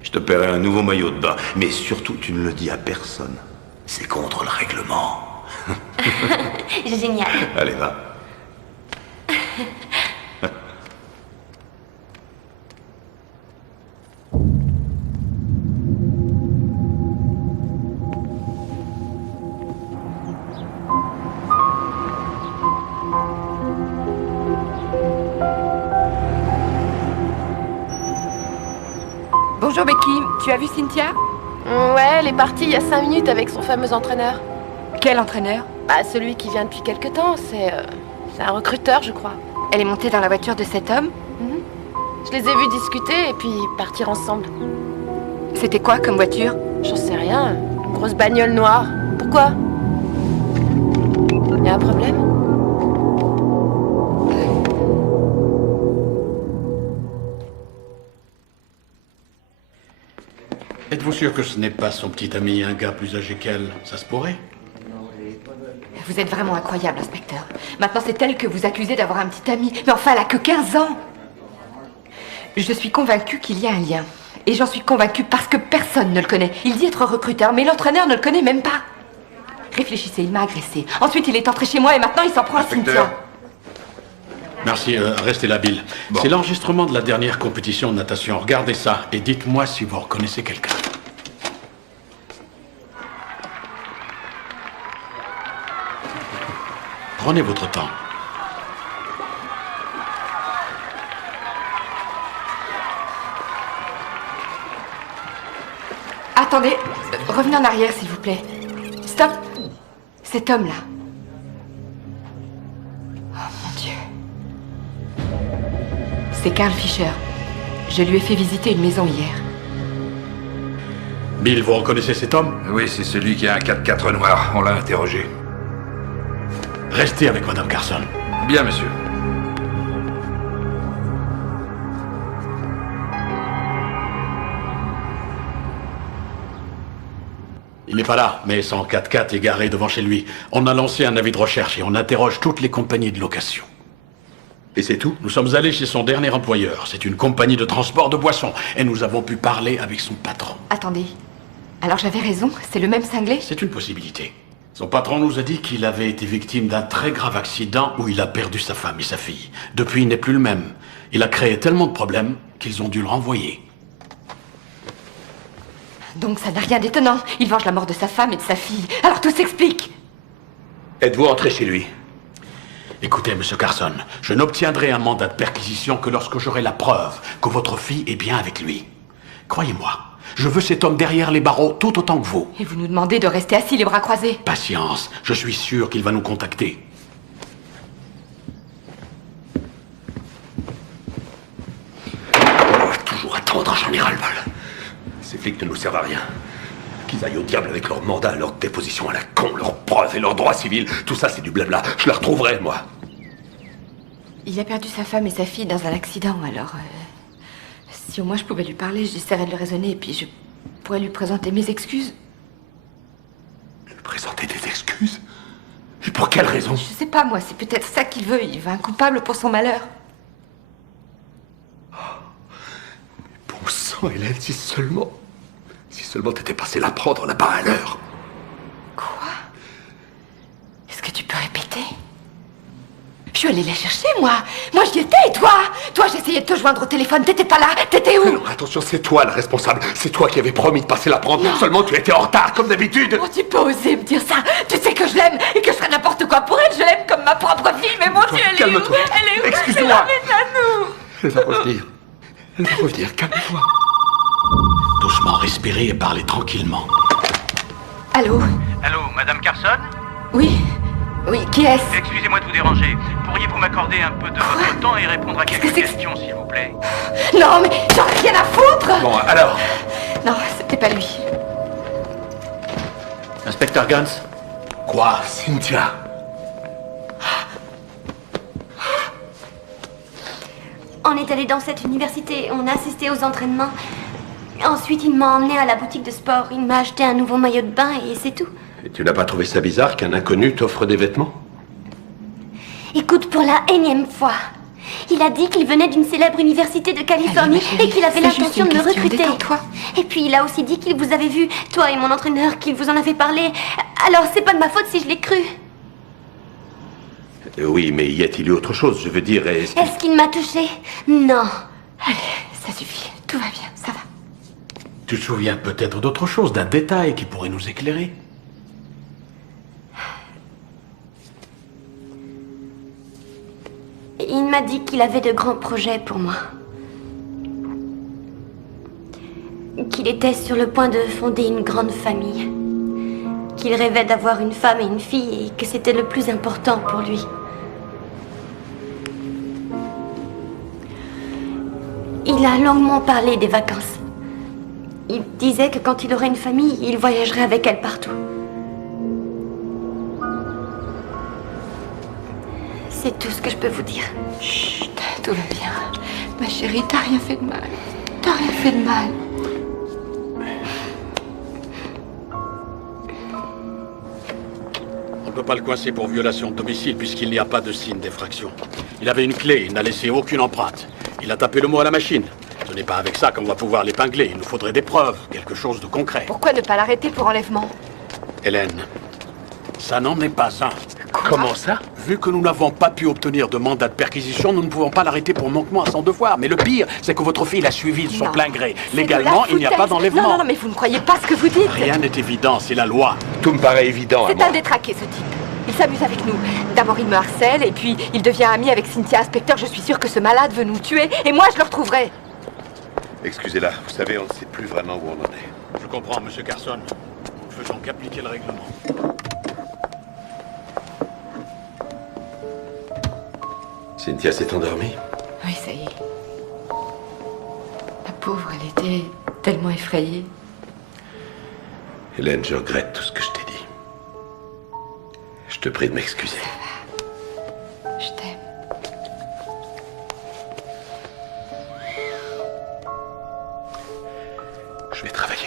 Je te paierai un nouveau maillot de bain. Mais surtout, tu ne le dis à personne. C'est contre le règlement. Génial. Allez, va. Bonjour Becky, tu as vu Cynthia? Ouais, elle est partie il y a 5 minutes avec son fameux entraîneur. Quel entraîneur? Bah, celui qui vient depuis quelque temps, c'est... C'est un recruteur, je crois. Elle est montée dans la voiture de cet homme? Je les ai vus discuter et puis partir ensemble. C'était quoi comme voiture? J'en sais rien. Une grosse bagnole noire. Pourquoi? Y a un problème? Êtes-vous sûr que ce n'est pas son petit ami, un gars plus âgé qu'elle? Ça se pourrait? Vous êtes vraiment incroyable, inspecteur. Maintenant, c'est elle que vous accusez d'avoir un petit ami. Mais enfin, elle a que 15 ans. Je suis convaincue qu'il y a un lien. Et j'en suis convaincue parce que personne ne le connaît. Il dit être recruteur, mais l'entraîneur ne le connaît même pas. Réfléchissez, il m'a agressé. Ensuite, il est entré chez moi et maintenant, il s'en prend à Cynthia. Merci, restez là, Bill. Bon. C'est l'enregistrement de la dernière compétition de natation. Regardez ça et dites-moi si vous reconnaissez quelqu'un. Prenez votre temps. Attendez, revenez en arrière, s'il vous plaît. Stop. Cet homme-là. Oh, mon Dieu. C'est Carl Fisher. Je lui ai fait visiter une maison hier. Bill, vous reconnaissez cet homme? Oui, c'est celui qui a un 4x4 noir. On l'a interrogé. Restez avec Madame Carson. Bien, monsieur. Il n'est pas là, mais son 4x4 est garé devant chez lui. On a lancé un avis de recherche et on interroge toutes les compagnies de location. Et c'est tout? Nous sommes allés chez son dernier employeur. C'est une compagnie de transport de boissons. Et nous avons pu parler avec son patron. Attendez. Alors j'avais raison, c'est le même cinglé? C'est une possibilité. Son patron nous a dit qu'il avait été victime d'un très grave accident où il a perdu sa femme et sa fille. Depuis, il n'est plus le même. Il a créé tellement de problèmes qu'ils ont dû le renvoyer. Donc ça n'a rien d'étonnant. Il venge la mort de sa femme et de sa fille. Alors tout s'explique. Êtes-vous entré chez lui? Écoutez, Monsieur Carson, je n'obtiendrai un mandat de perquisition que lorsque j'aurai la preuve que votre fille est bien avec lui. Croyez-moi, je veux cet homme derrière les barreaux tout autant que vous. Et vous nous demandez de rester assis les bras croisés? Patience, je suis sûr qu'il va nous contacter. Toujours attendre, j'en ai ras-le-bol. Ces flics ne nous servent à rien. Qu'ils aillent au diable avec leur mandat, leur déposition à la con, leurs preuves et leurs droits civils. Tout ça, c'est du blabla. Je la retrouverai, moi. Il a perdu sa femme et sa fille dans un accident, alors... si au moins je pouvais lui parler, j'essaierais de le raisonner et puis je pourrais lui présenter mes excuses. Lui présenter des excuses? Et pour quelle raison? Je sais pas, moi, c'est peut-être ça qu'il veut. Il veut un coupable pour son malheur. Bon sang, Hélène, si seulement t'étais passé la prendre là-bas à l'heure. Quoi? Est-ce que tu peux répéter? Je suis allée la chercher, moi. Moi, j'y étais, et toi? Toi, j'essayais de te joindre au téléphone. T'étais pas là. T'étais où? Non, attention, c'est toi le responsable. C'est toi qui avais promis de passer la prendre. Non. Seulement, tu étais en retard, comme d'habitude. Oh, tu peux oser me dire ça? Tu sais que je l'aime et que je ferais n'importe quoi pour elle. Je l'aime comme ma propre fille. Mais mon Dieu, elle est où? Elle est où? Excuse-moi. nous. Elle va revenir. Elle va revenir. Calme-toi. Doucement, respirez et parlez tranquillement. Allô? Allô, Madame Carson? Oui. Oui, qui est-ce? Excusez-moi de vous déranger. Pourriez-vous m'accorder un peu de votre temps et répondre à quelques questions, s'il vous plaît? Non, mais j'en ai rien à foutre! Bon, alors? Non, c'était pas lui. Inspecteur Gans? Quoi, Cynthia? On est allé dans cette université, on a assisté aux entraînements. Ensuite, il m'a emmené à la boutique de sport. Il m'a acheté un nouveau maillot de bain et c'est tout. Et tu n'as pas trouvé ça bizarre qu'un inconnu t'offre des vêtements? Écoute, pour la énième fois, il a dit qu'il venait d'une célèbre université de Californie et qu'il avait l'intention de me recruter. Et puis il a aussi dit qu'il vous avait vu, toi et mon entraîneur, qu'il vous en avait parlé. Alors c'est pas de ma faute si je l'ai cru. Oui, mais y a-t-il eu autre chose? Je veux dire, Est-ce qu'il m'a touché? Non. Allez, ça suffit. Tout va bien, ça va. Tu te souviens peut-être d'autre chose, d'un détail qui pourrait nous éclairer? Il m'a dit qu'il avait de grands projets pour moi. Qu'il était sur le point de fonder une grande famille. Qu'il rêvait d'avoir une femme et une fille et que c'était le plus important pour lui. Il a longuement parlé des vacances. Il disait que quand il aurait une famille, il voyagerait avec elle partout. C'est tout ce que je peux vous dire. Chut, tout va bien. Ma chérie, t'as rien fait de mal. T'as rien fait de mal. On ne peut pas le coincer pour violation de domicile puisqu'il n'y a pas de signe d'effraction. Il avait une clé, il n'a laissé aucune empreinte. Il a tapé le mot à la machine. Ce n'est pas avec ça qu'on va pouvoir l'épingler. Il nous faudrait des preuves, quelque chose de concret. Pourquoi ne pas l'arrêter pour enlèvement? Hélène, ça n'en est pas un. Comment ça? Vu que nous n'avons pas pu obtenir de mandat de perquisition, nous ne pouvons pas l'arrêter pour manquement à son devoir. Mais le pire, c'est que votre fille l'a suivi de son plein gré. Légalement, il n'y a pas d'enlèvement. Non, mais vous ne croyez pas ce que vous dites. Rien n'est évident, c'est la loi. Tout me paraît évident à C'est moi. un détraqué, ce type. Il s'amuse avec nous. D'abord, il me harcèle, et puis il devient ami avec Cynthia. Inspecteur, je suis sûre que ce malade veut nous tuer, et moi, je le retrouverai. Excusez-la, vous savez, on ne sait plus vraiment où on en est. Je comprends, Monsieur Carson. Nous ne faisons qu'appliquer le règlement. Cynthia s'est endormie? Oui, ça y est. La pauvre, elle était tellement effrayée. Hélène, je regrette tout ce que je t'ai dit. Je te prie de m'excuser. Je t'aime. Je vais travailler.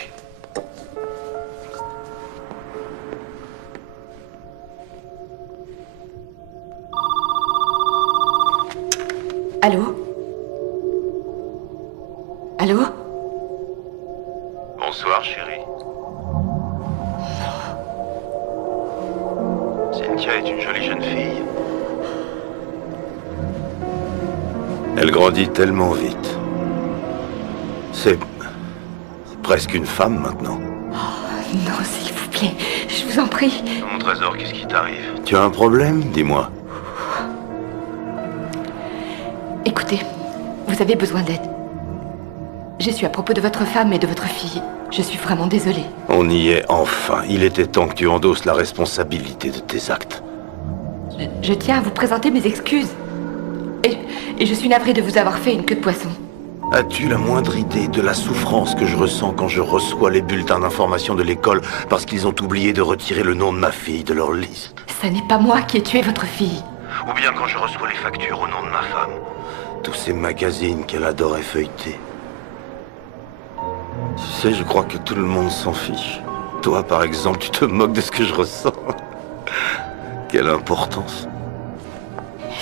Allô? Allô? Bonsoir, chérie. Cynthia est une jolie jeune fille. Elle grandit tellement vite. C'est presque une femme maintenant. Oh, non, s'il vous plaît, je vous en prie. Mon trésor, qu'est-ce qui t'arrive? Tu as un problème? Dis-moi. Écoutez, vous avez besoin d'aide. J'ai su à propos de votre femme et de votre fille. Je suis vraiment désolée. On y est enfin. Il était temps que tu endosses la responsabilité de tes actes. Je tiens à vous présenter mes excuses. Et je suis navrée de vous avoir fait une queue de poisson. As-tu la moindre idée de la souffrance que je ressens quand je reçois les bulletins d'information de l'école parce qu'ils ont oublié de retirer le nom de ma fille de leur liste? Ce n'est pas moi qui ai tué votre fille. Ou bien quand je reçois les factures au nom de ma femme. Tous ces magazines qu'elle adorait feuilleter. Tu sais, je crois que tout le monde s'en fiche. Toi, par exemple, tu te moques de ce que je ressens. Quelle importance.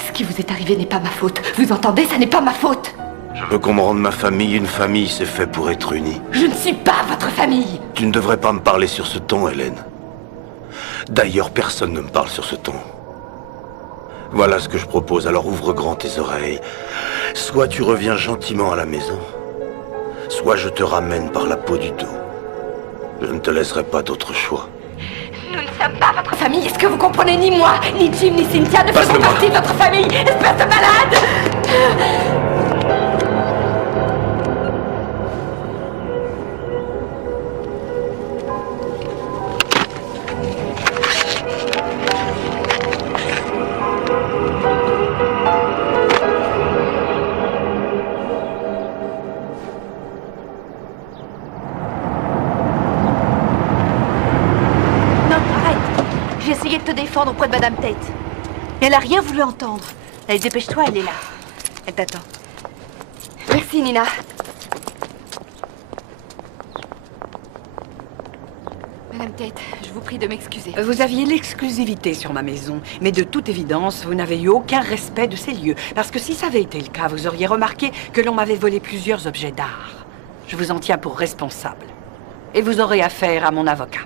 Ce qui vous est arrivé n'est pas ma faute. Vous entendez, ça n'est pas ma faute. Je veux qu'on me rende ma famille. Une famille, c'est fait pour être unie. Je ne suis pas votre famille. Tu ne devrais pas me parler sur ce ton, Hélène. D'ailleurs, personne ne me parle sur ce ton. Voilà ce que je propose, alors ouvre grand tes oreilles. Soit tu reviens gentiment à la maison, soit je te ramène par la peau du dos. Je ne te laisserai pas d'autre choix. Nous ne sommes pas votre famille, est-ce que vous comprenez? Ni moi, ni Jim, ni Cynthia ne faisons partie de votre famille, espèce de malade! Auprès de Madame Tate. Et elle a rien voulu entendre. Allez, dépêche-toi, elle est là. Elle t'attend. Merci, Nina. Madame Tate, je vous prie de m'excuser. Vous aviez l'exclusivité sur ma maison, mais de toute évidence, vous n'avez eu aucun respect de ces lieux. Parce que si ça avait été le cas, vous auriez remarqué que l'on m'avait volé plusieurs objets d'art. Je vous en tiens pour responsable. Et vous aurez affaire à mon avocat.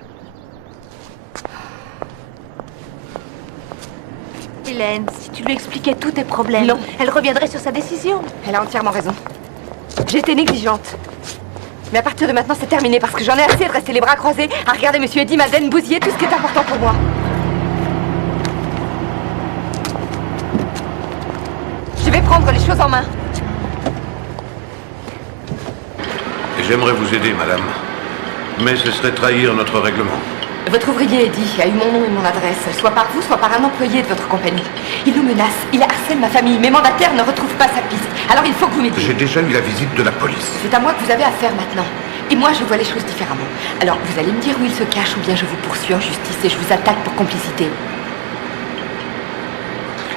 Hélène, si tu lui expliquais tous tes problèmes, non, elle reviendrait sur sa décision. Elle a entièrement raison. J'ai été négligente. Mais à partir de maintenant, c'est terminé parce que j'en ai assez de rester les bras croisés à regarder Monsieur Eddie Madden bousiller tout ce qui est important pour moi. Je vais prendre les choses en main. J'aimerais vous aider, madame. Mais ce serait trahir notre règlement. Votre ouvrier, Eddie, a eu mon nom et mon adresse, soit par vous, soit par un employé de votre compagnie. Il nous menace, il harcèle ma famille. Mes mandataires ne retrouvent pas sa piste. Alors il faut que vous m'aidiez. J'ai déjà eu la visite de la police. C'est à moi que vous avez affaire maintenant. Et moi, je vois les choses différemment. Alors, vous allez me dire où il se cache ou bien je vous poursuis en justice et je vous attaque pour complicité.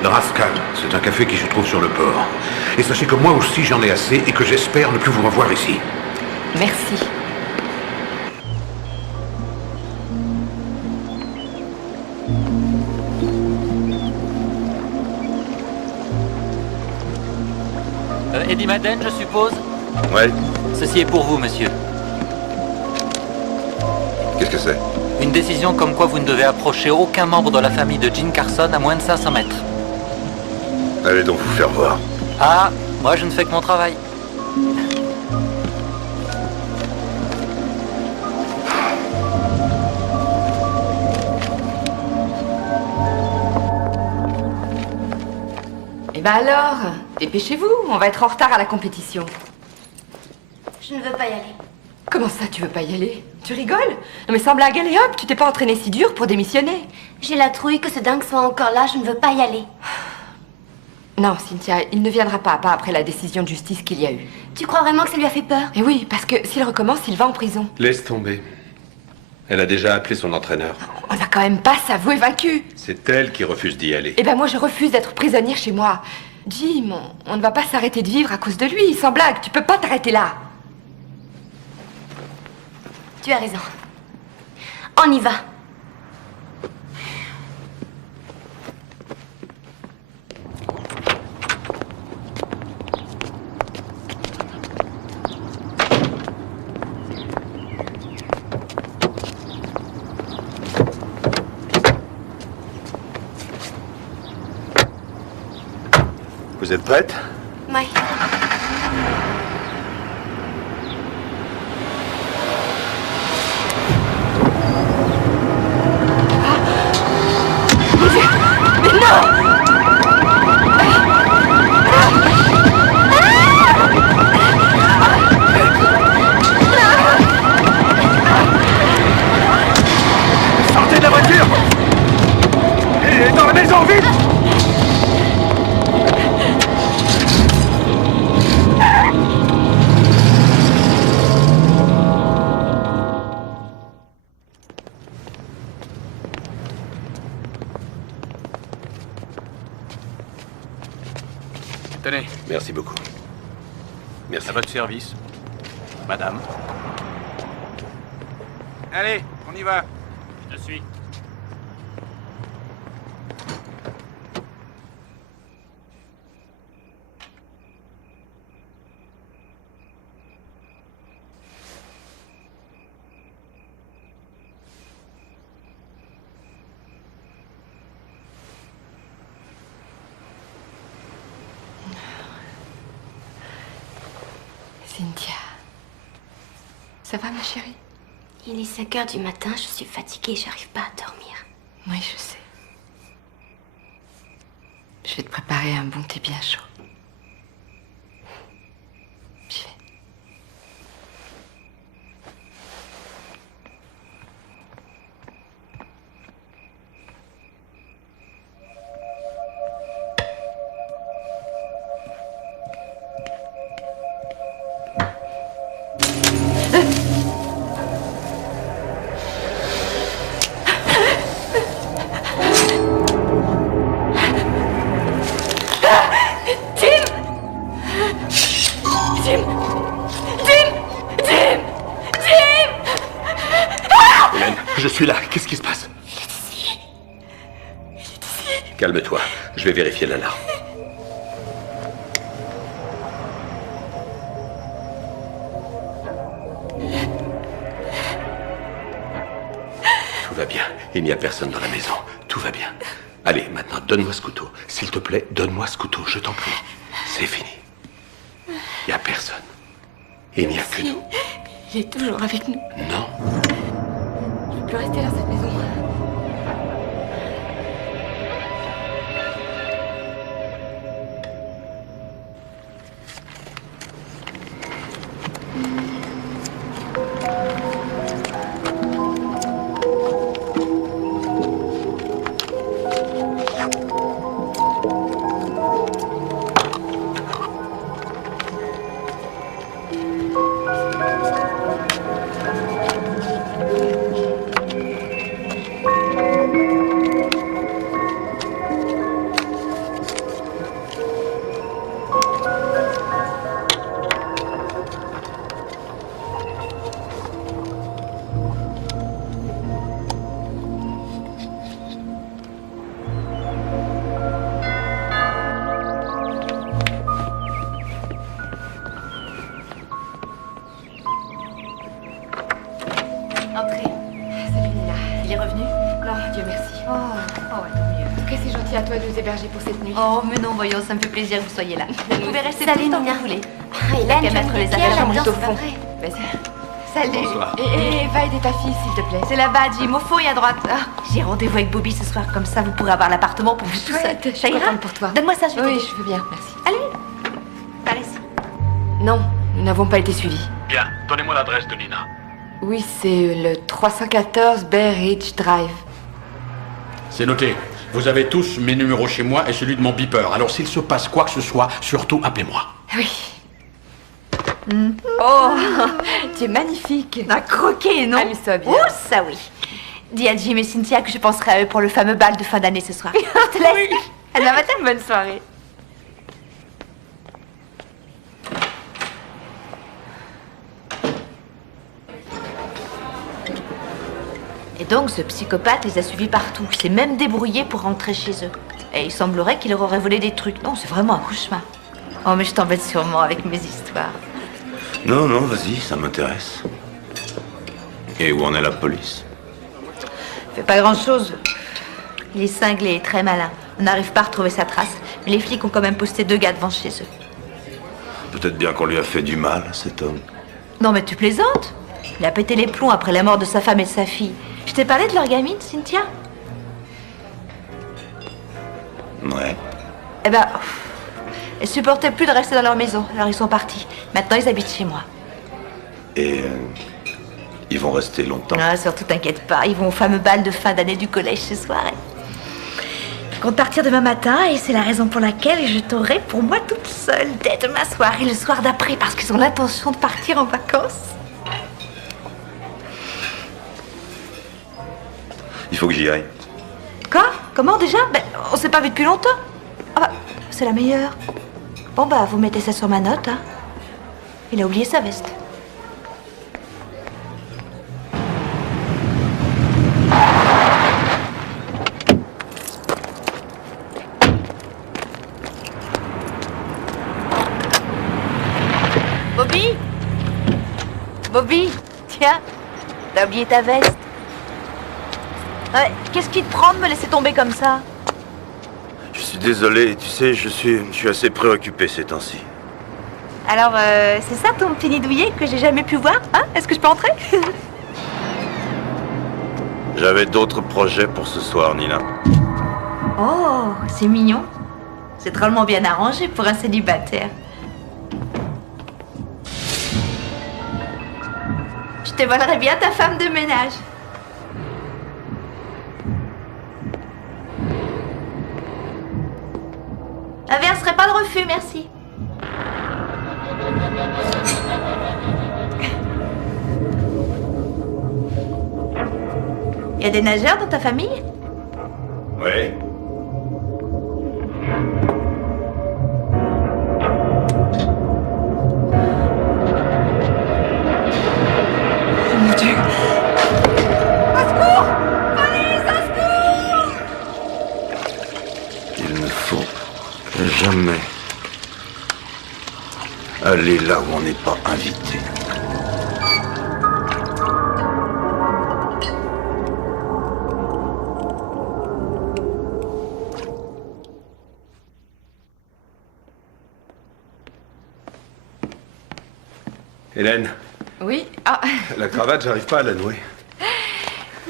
Le Rascal, c'est un café qui se trouve sur le port. Et sachez que moi aussi j'en ai assez et que j'espère ne plus vous revoir ici. Merci. Eddie Madden, je suppose? Ouais. Ceci est pour vous, monsieur. Qu'est-ce que c'est? Une décision comme quoi vous ne devez approcher aucun membre de la famille de Jim Carson à moins de 500 mètres. Allez donc vous faire voir. Ah, moi je ne fais que mon travail. Eh ben alors, dépêchez-vous, on va être en retard à la compétition. Je ne veux pas y aller. Comment ça, tu veux pas y aller? Tu rigoles? Non mais sans blague, allez hop, tu t'es pas entraîné si dur pour démissionner. J'ai la trouille que ce dingue soit encore là, je ne veux pas y aller. Non, Cynthia, il ne viendra pas après la décision de justice qu'il y a eu. Tu crois vraiment que ça lui a fait peur? Eh oui, parce que s'il recommence, il va en prison. Laisse tomber. Elle a déjà appelé son entraîneur. On va quand même pas s'avouer vaincu. C'est elle qui refuse d'y aller. Eh ben moi, je refuse d'être prisonnière chez moi. Jim, on ne va pas s'arrêter de vivre à cause de lui, sans blague. Tu peux pas t'arrêter là. Tu as raison. On y va. Vous êtes prête? Oui. Mais non! Sortez de la voiture! Et dans la maison, vite! Tenez. Merci beaucoup. Merci. À votre service, madame. Allez, on y va. Je suis. Cynthia. Ça va, ma chérie? Il est 5 heures du matin, je suis fatiguée, j'arrive pas à dormir. Oui, je sais. Je vais te préparer un bon thé bien chaud. J'y vais. Je suis là. Qu'est-ce qui se passe? Calme-toi. Je vais vérifier l'alarme. Tout va bien. Il n'y a personne dans la maison. Tout va bien. Allez, maintenant, donne-moi ce couteau. S'il te plaît, donne-moi ce couteau. Je t'en prie. C'est fini. Il n'y a personne. Il n'y a que nous. Il est toujours avec nous. Non. Je ne peux plus rester dans cette maison. c'est gentil à toi de nous héberger pour cette nuit. Oh, mais non, voyons, ça me fait plaisir que vous soyez là. Vous pouvez rester tout Salut, le temps que Nina. vous voulez. Hélène, Qu'à mettre les la affaires chambre juste au c'est pas fond. vrai. Vas-y. Salut. Bonsoir. Et va aider ta fille, s'il te plaît. C'est là-bas, Jim, au fond et à droite. Ah, j'ai rendez-vous avec Bobby ce soir, comme ça vous pourrez avoir l'appartement pour vous tout seul. Chouette, je Ça suis ira contente pour toi. Donne-moi ça, je vais Oui, t'aider. je veux bien, merci. Allez, par ici. Non, nous n'avons pas été suivis. Bien, donnez-moi l'adresse de Nina. Oui, c'est le 314 Bear Ridge Drive. C'est noté. Vous avez tous mes numéros chez moi et celui de mon beeper. Alors s'il se passe quoi que ce soit, surtout appelez-moi. Oui. Oh, tu es magnifique. Un croquet, non? Amuse-toi bien. Oh, ça oui. Dis à Jim et Cynthia que je penserai à eux pour le fameux bal de fin d'année ce soir. Je te laisse. Elle va passer une bonne soirée. Et donc, ce psychopathe les a suivis partout. Il s'est même débrouillé pour rentrer chez eux. Et il semblerait qu'il leur aurait volé des trucs. Non, c'est vraiment un cauchemar. Oh, mais je t'embête sûrement avec mes histoires. Non, non, vas-y, ça m'intéresse. Et où en est la police? Fait pas grand-chose. Il est cinglé et très malin. On n'arrive pas à retrouver sa trace. Mais les flics ont quand même posté 2 gars devant chez eux. Peut-être bien qu'on lui a fait du mal, cet homme. Non, mais tu plaisantes? Il a pété les plombs après la mort de sa femme et de sa fille. Je t'ai parlé de leur gamine, Cynthia? Ouais. Eh ben, elles supportaient plus de rester dans leur maison. Alors ils sont partis. Maintenant, ils habitent chez moi. Et ils vont rester longtemps. Ah, surtout t'inquiète pas. Ils vont au fameux bal de fin d'année du collège ce soir. Ils comptent partir demain matin et c'est la raison pour laquelle je t'aurai pour moi toute seule dès demain soir et le soir d'après parce qu'ils ont l'intention de partir en vacances. Il faut que j'y aille. Quoi? Comment déjà? Ben, on s'est pas vu depuis longtemps. Ah bah, c'est la meilleure. Bon bah, vous mettez ça sur ma note, hein. Il a oublié sa veste. Bobby? Bobby, tiens, t'as oublié ta veste. Ouais, qu'est-ce qui te prend de me laisser tomber comme ça? Je suis désolé, tu sais, je suis assez préoccupé ces temps-ci. Alors, c'est ça ton petit nid douillet que j'ai jamais pu voir, hein? Est-ce que je peux entrer? J'avais d'autres projets pour ce soir, Nina. Oh, c'est mignon. C'est drôlement bien arrangé pour un célibataire. Je te volerai bien ta femme de ménage. Un verre serait pas de refus, merci. Il y a des nageurs dans ta famille? Ouais. Mon Dieu. Au secours! Police, au secours! Il ne faut jamais aller là où on n'est pas invité. Hélène, Oui. Ah. la cravate, j'arrive pas à la nouer.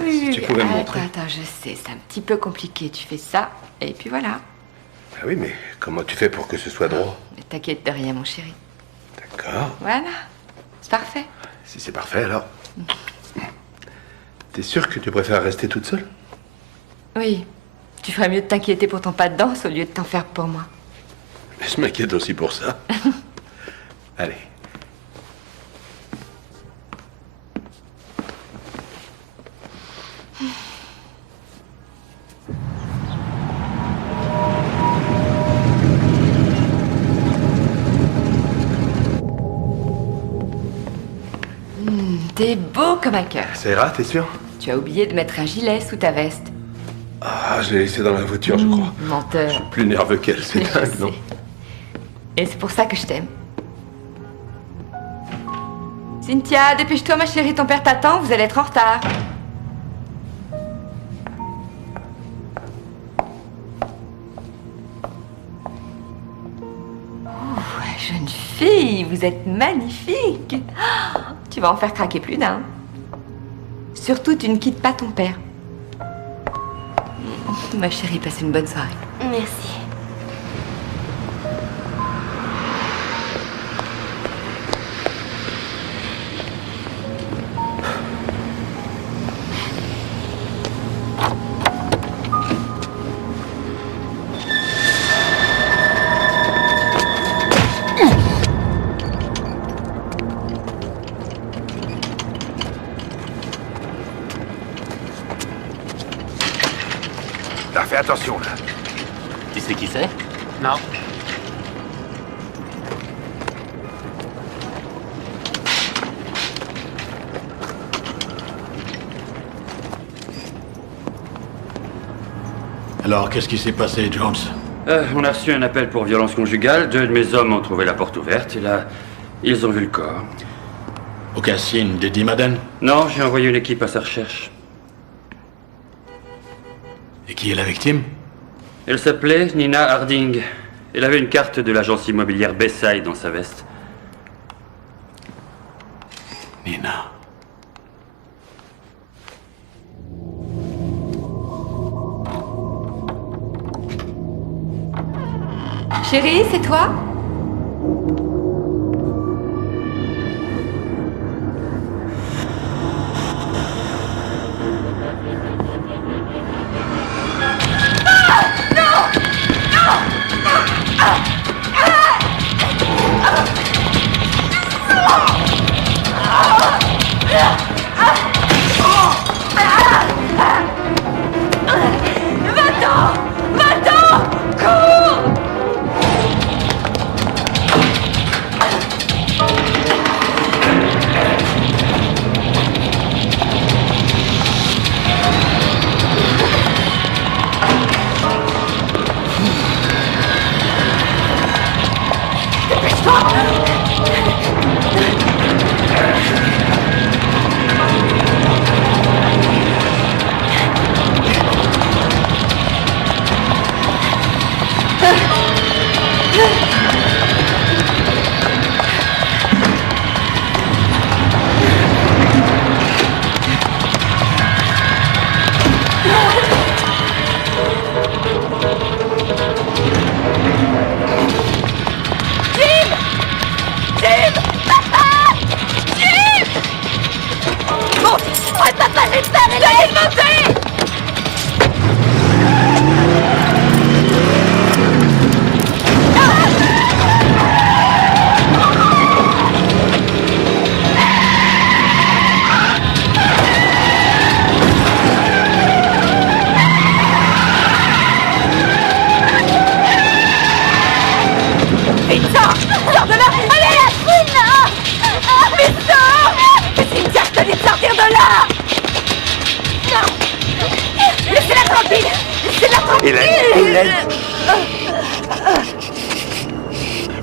Oui, Si tu pouvais me montrer. Attends, je sais, c'est un petit peu compliqué. Tu fais ça, et puis voilà. Ah oui, mais comment tu fais pour que ce soit droit? Ne t'inquiète de rien, mon chéri. D'accord. Voilà. C'est parfait. Si c'est parfait, alors. T'es sûre que tu préfères rester toute seule? Oui. Tu ferais mieux de t'inquiéter pour ton pas de danse au lieu de t'en faire pour moi. Mais je m'inquiète aussi pour ça. Allez. T'es beau comme un cœur. Ça ira, t'es sûre? Tu as oublié de mettre un gilet sous ta veste. Ah, je l'ai laissé dans la voiture, je crois. Menteur. Plus nerveux qu'elle, c'est Je dingue, sais. non? Et c'est pour ça que je t'aime. Cynthia, dépêche-toi, ma chérie, ton père t'attend, vous allez être en retard. fille, vous êtes magnifique. Oh, tu vas en faire craquer plus d'un. Surtout, tu ne quittes pas ton père. Ma chérie, passe une bonne soirée. Merci. Là, fais attention, là. Tu sais qui c'est? Non. Alors, qu'est-ce qui s'est passé, Jones? On a reçu un appel pour violence conjugale. 2 de mes hommes ont trouvé la porte ouverte et là, ils ont vu le corps. Aucun signe d'Eddie Madden? Non, j'ai envoyé une équipe à sa recherche. Et qui est la victime? Elle s'appelait Nina Harding. Elle avait une carte de l'agence immobilière Bayside dans sa veste. Nina. Chérie, c'est toi?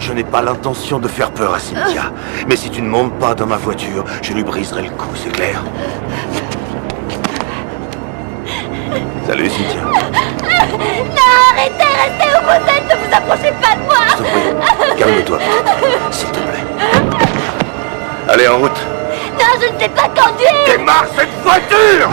Je n'ai pas l'intention de faire peur à Cynthia. Mais si tu ne montes pas dans ma voiture, je lui briserai le cou, c'est clair? Salut, Cynthia. Non, arrêtez, restez où vous êtes, ne vous approchez pas de moi. S'il te plaît, calme-toi, s'il te plaît. Allez, en route. Non, je ne sais pas conduire. Démarre cette voiture!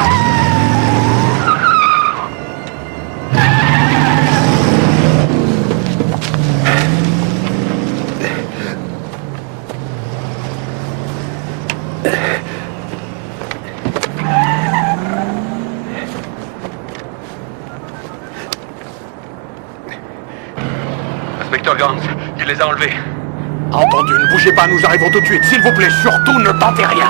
Inspecteur Gans, il les a enlevés. Entendu, ne bougez pas, nous arrivons tout de suite. S'il vous plaît, surtout ne tentez rien.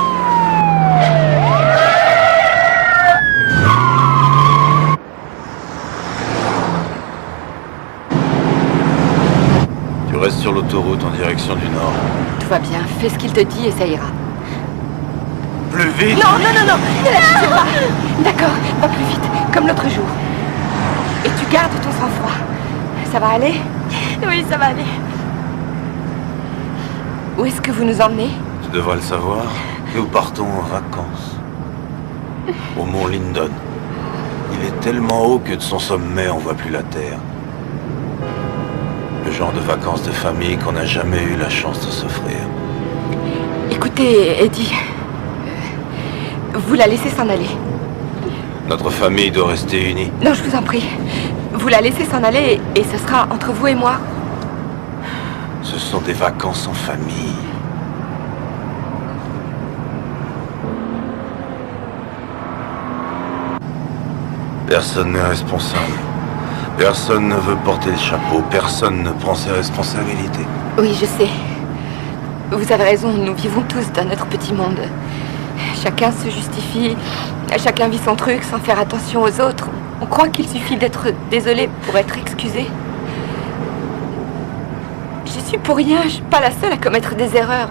Tu restes sur l'autoroute en direction du nord. Tout va bien, fais ce qu'il te dit et ça ira. Plus vite! Non, non, non, non, ne la poussez pas. D'accord, va plus vite, comme l'autre jour. Et tu gardes ton sang-froid. Ça va aller? Oui, ça va aller. Où est-ce que vous nous emmenez? Tu devrais le savoir. Nous partons en vacances. Au mont Lindon. Il est tellement haut que de son sommet, on voit plus la terre. Le genre de vacances de famille qu'on n'a jamais eu la chance de s'offrir. Écoutez, Eddie, vous la laissez s'en aller. Notre famille doit rester unie. Non, je vous en prie. Vous la laissez s'en aller et ce sera entre vous et moi. Ce sont des vacances en famille. Personne n'est responsable. Personne ne veut porter le chapeau. Personne ne prend ses responsabilités. Oui, je sais. Vous avez raison, nous vivons tous dans notre petit monde. Chacun se justifie, chacun vit son truc sans faire attention aux autres. On croit qu'il suffit d'être désolé pour être excusé. Je suis pour rien, je suis pas la seule à commettre des erreurs.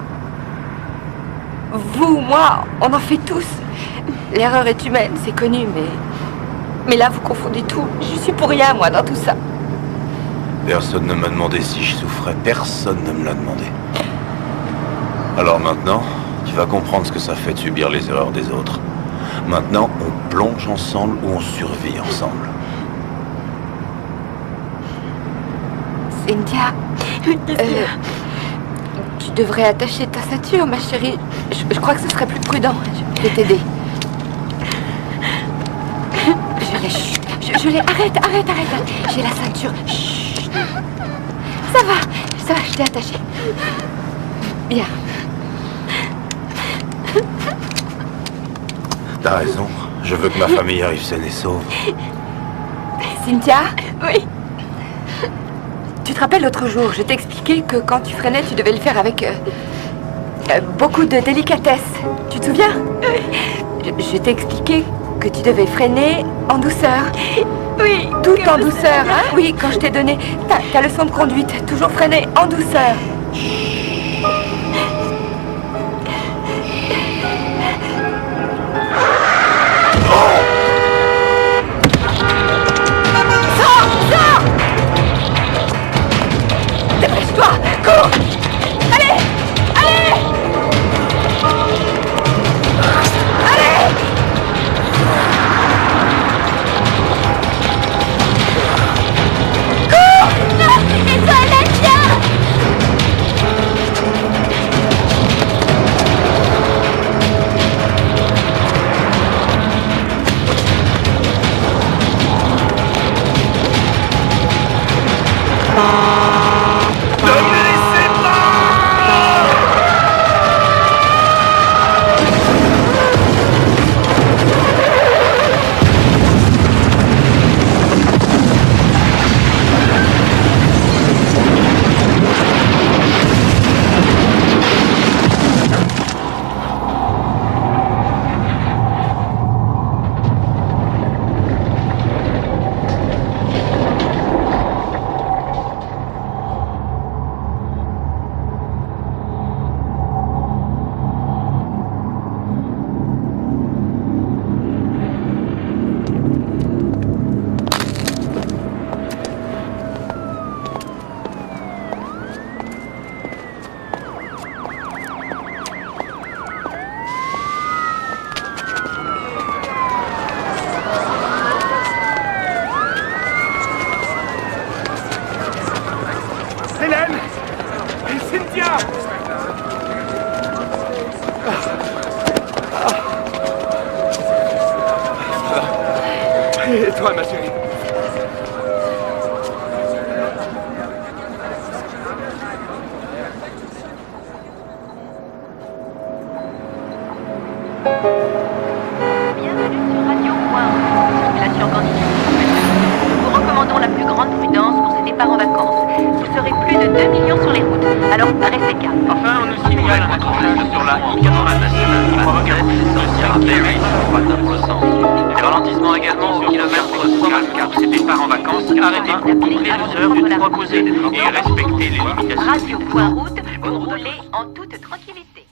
Vous, moi, on en fait tous. L'erreur est humaine, c'est connu, mais là, vous confondez tout. Je suis pour rien, moi, dans tout ça. Personne ne m'a demandé si je souffrais. Personne ne me l'a demandé. Alors maintenant, tu vas comprendre ce que ça fait de subir les erreurs des autres. Maintenant, on plonge ensemble ou on survit ensemble. Cynthia, tu devrais attacher ta ceinture, ma chérie. Je crois que ce serait plus prudent. Je vais t'aider. Je l'ai. Arrête. J'ai la ceinture. Chut. Ça va, je t'ai attachée. Bien. T'as raison. Je veux que ma famille arrive saine et sauve. Cynthia? Oui. Tu te rappelles l'autre jour, je t'ai expliqué que quand tu freinais, tu devais le faire avec beaucoup de délicatesse. Tu te souviens? Je t'ai expliqué que tu devais freiner en douceur. Oui. Tout en douceur, hein? Oui, quand je t'ai donné ta leçon de conduite, toujours freiner en douceur. Dépêche-toi! Cours! Allez! Cours! Les toilettes, viens! Hélène! Et Cynthia! Et toi, ma chérie? Bienvenue sur Radio Point. Circulation continue. Nous vous recommandons la plus grande prudence pour ces départs en vacances. Vous serez plus de 2 millions sur les routes, alors restez calme. Enfin, on nous signale un accrochage sur la I-80 nationale qui provoquerait pour le sens. Des ralentissements également au kilomètre 124. Pour ces départs en vacances, arrêtez toutes les 2 heures d'une fois posée et respectez les limitations. Radio Point Route, vous roulez en toute tranquillité.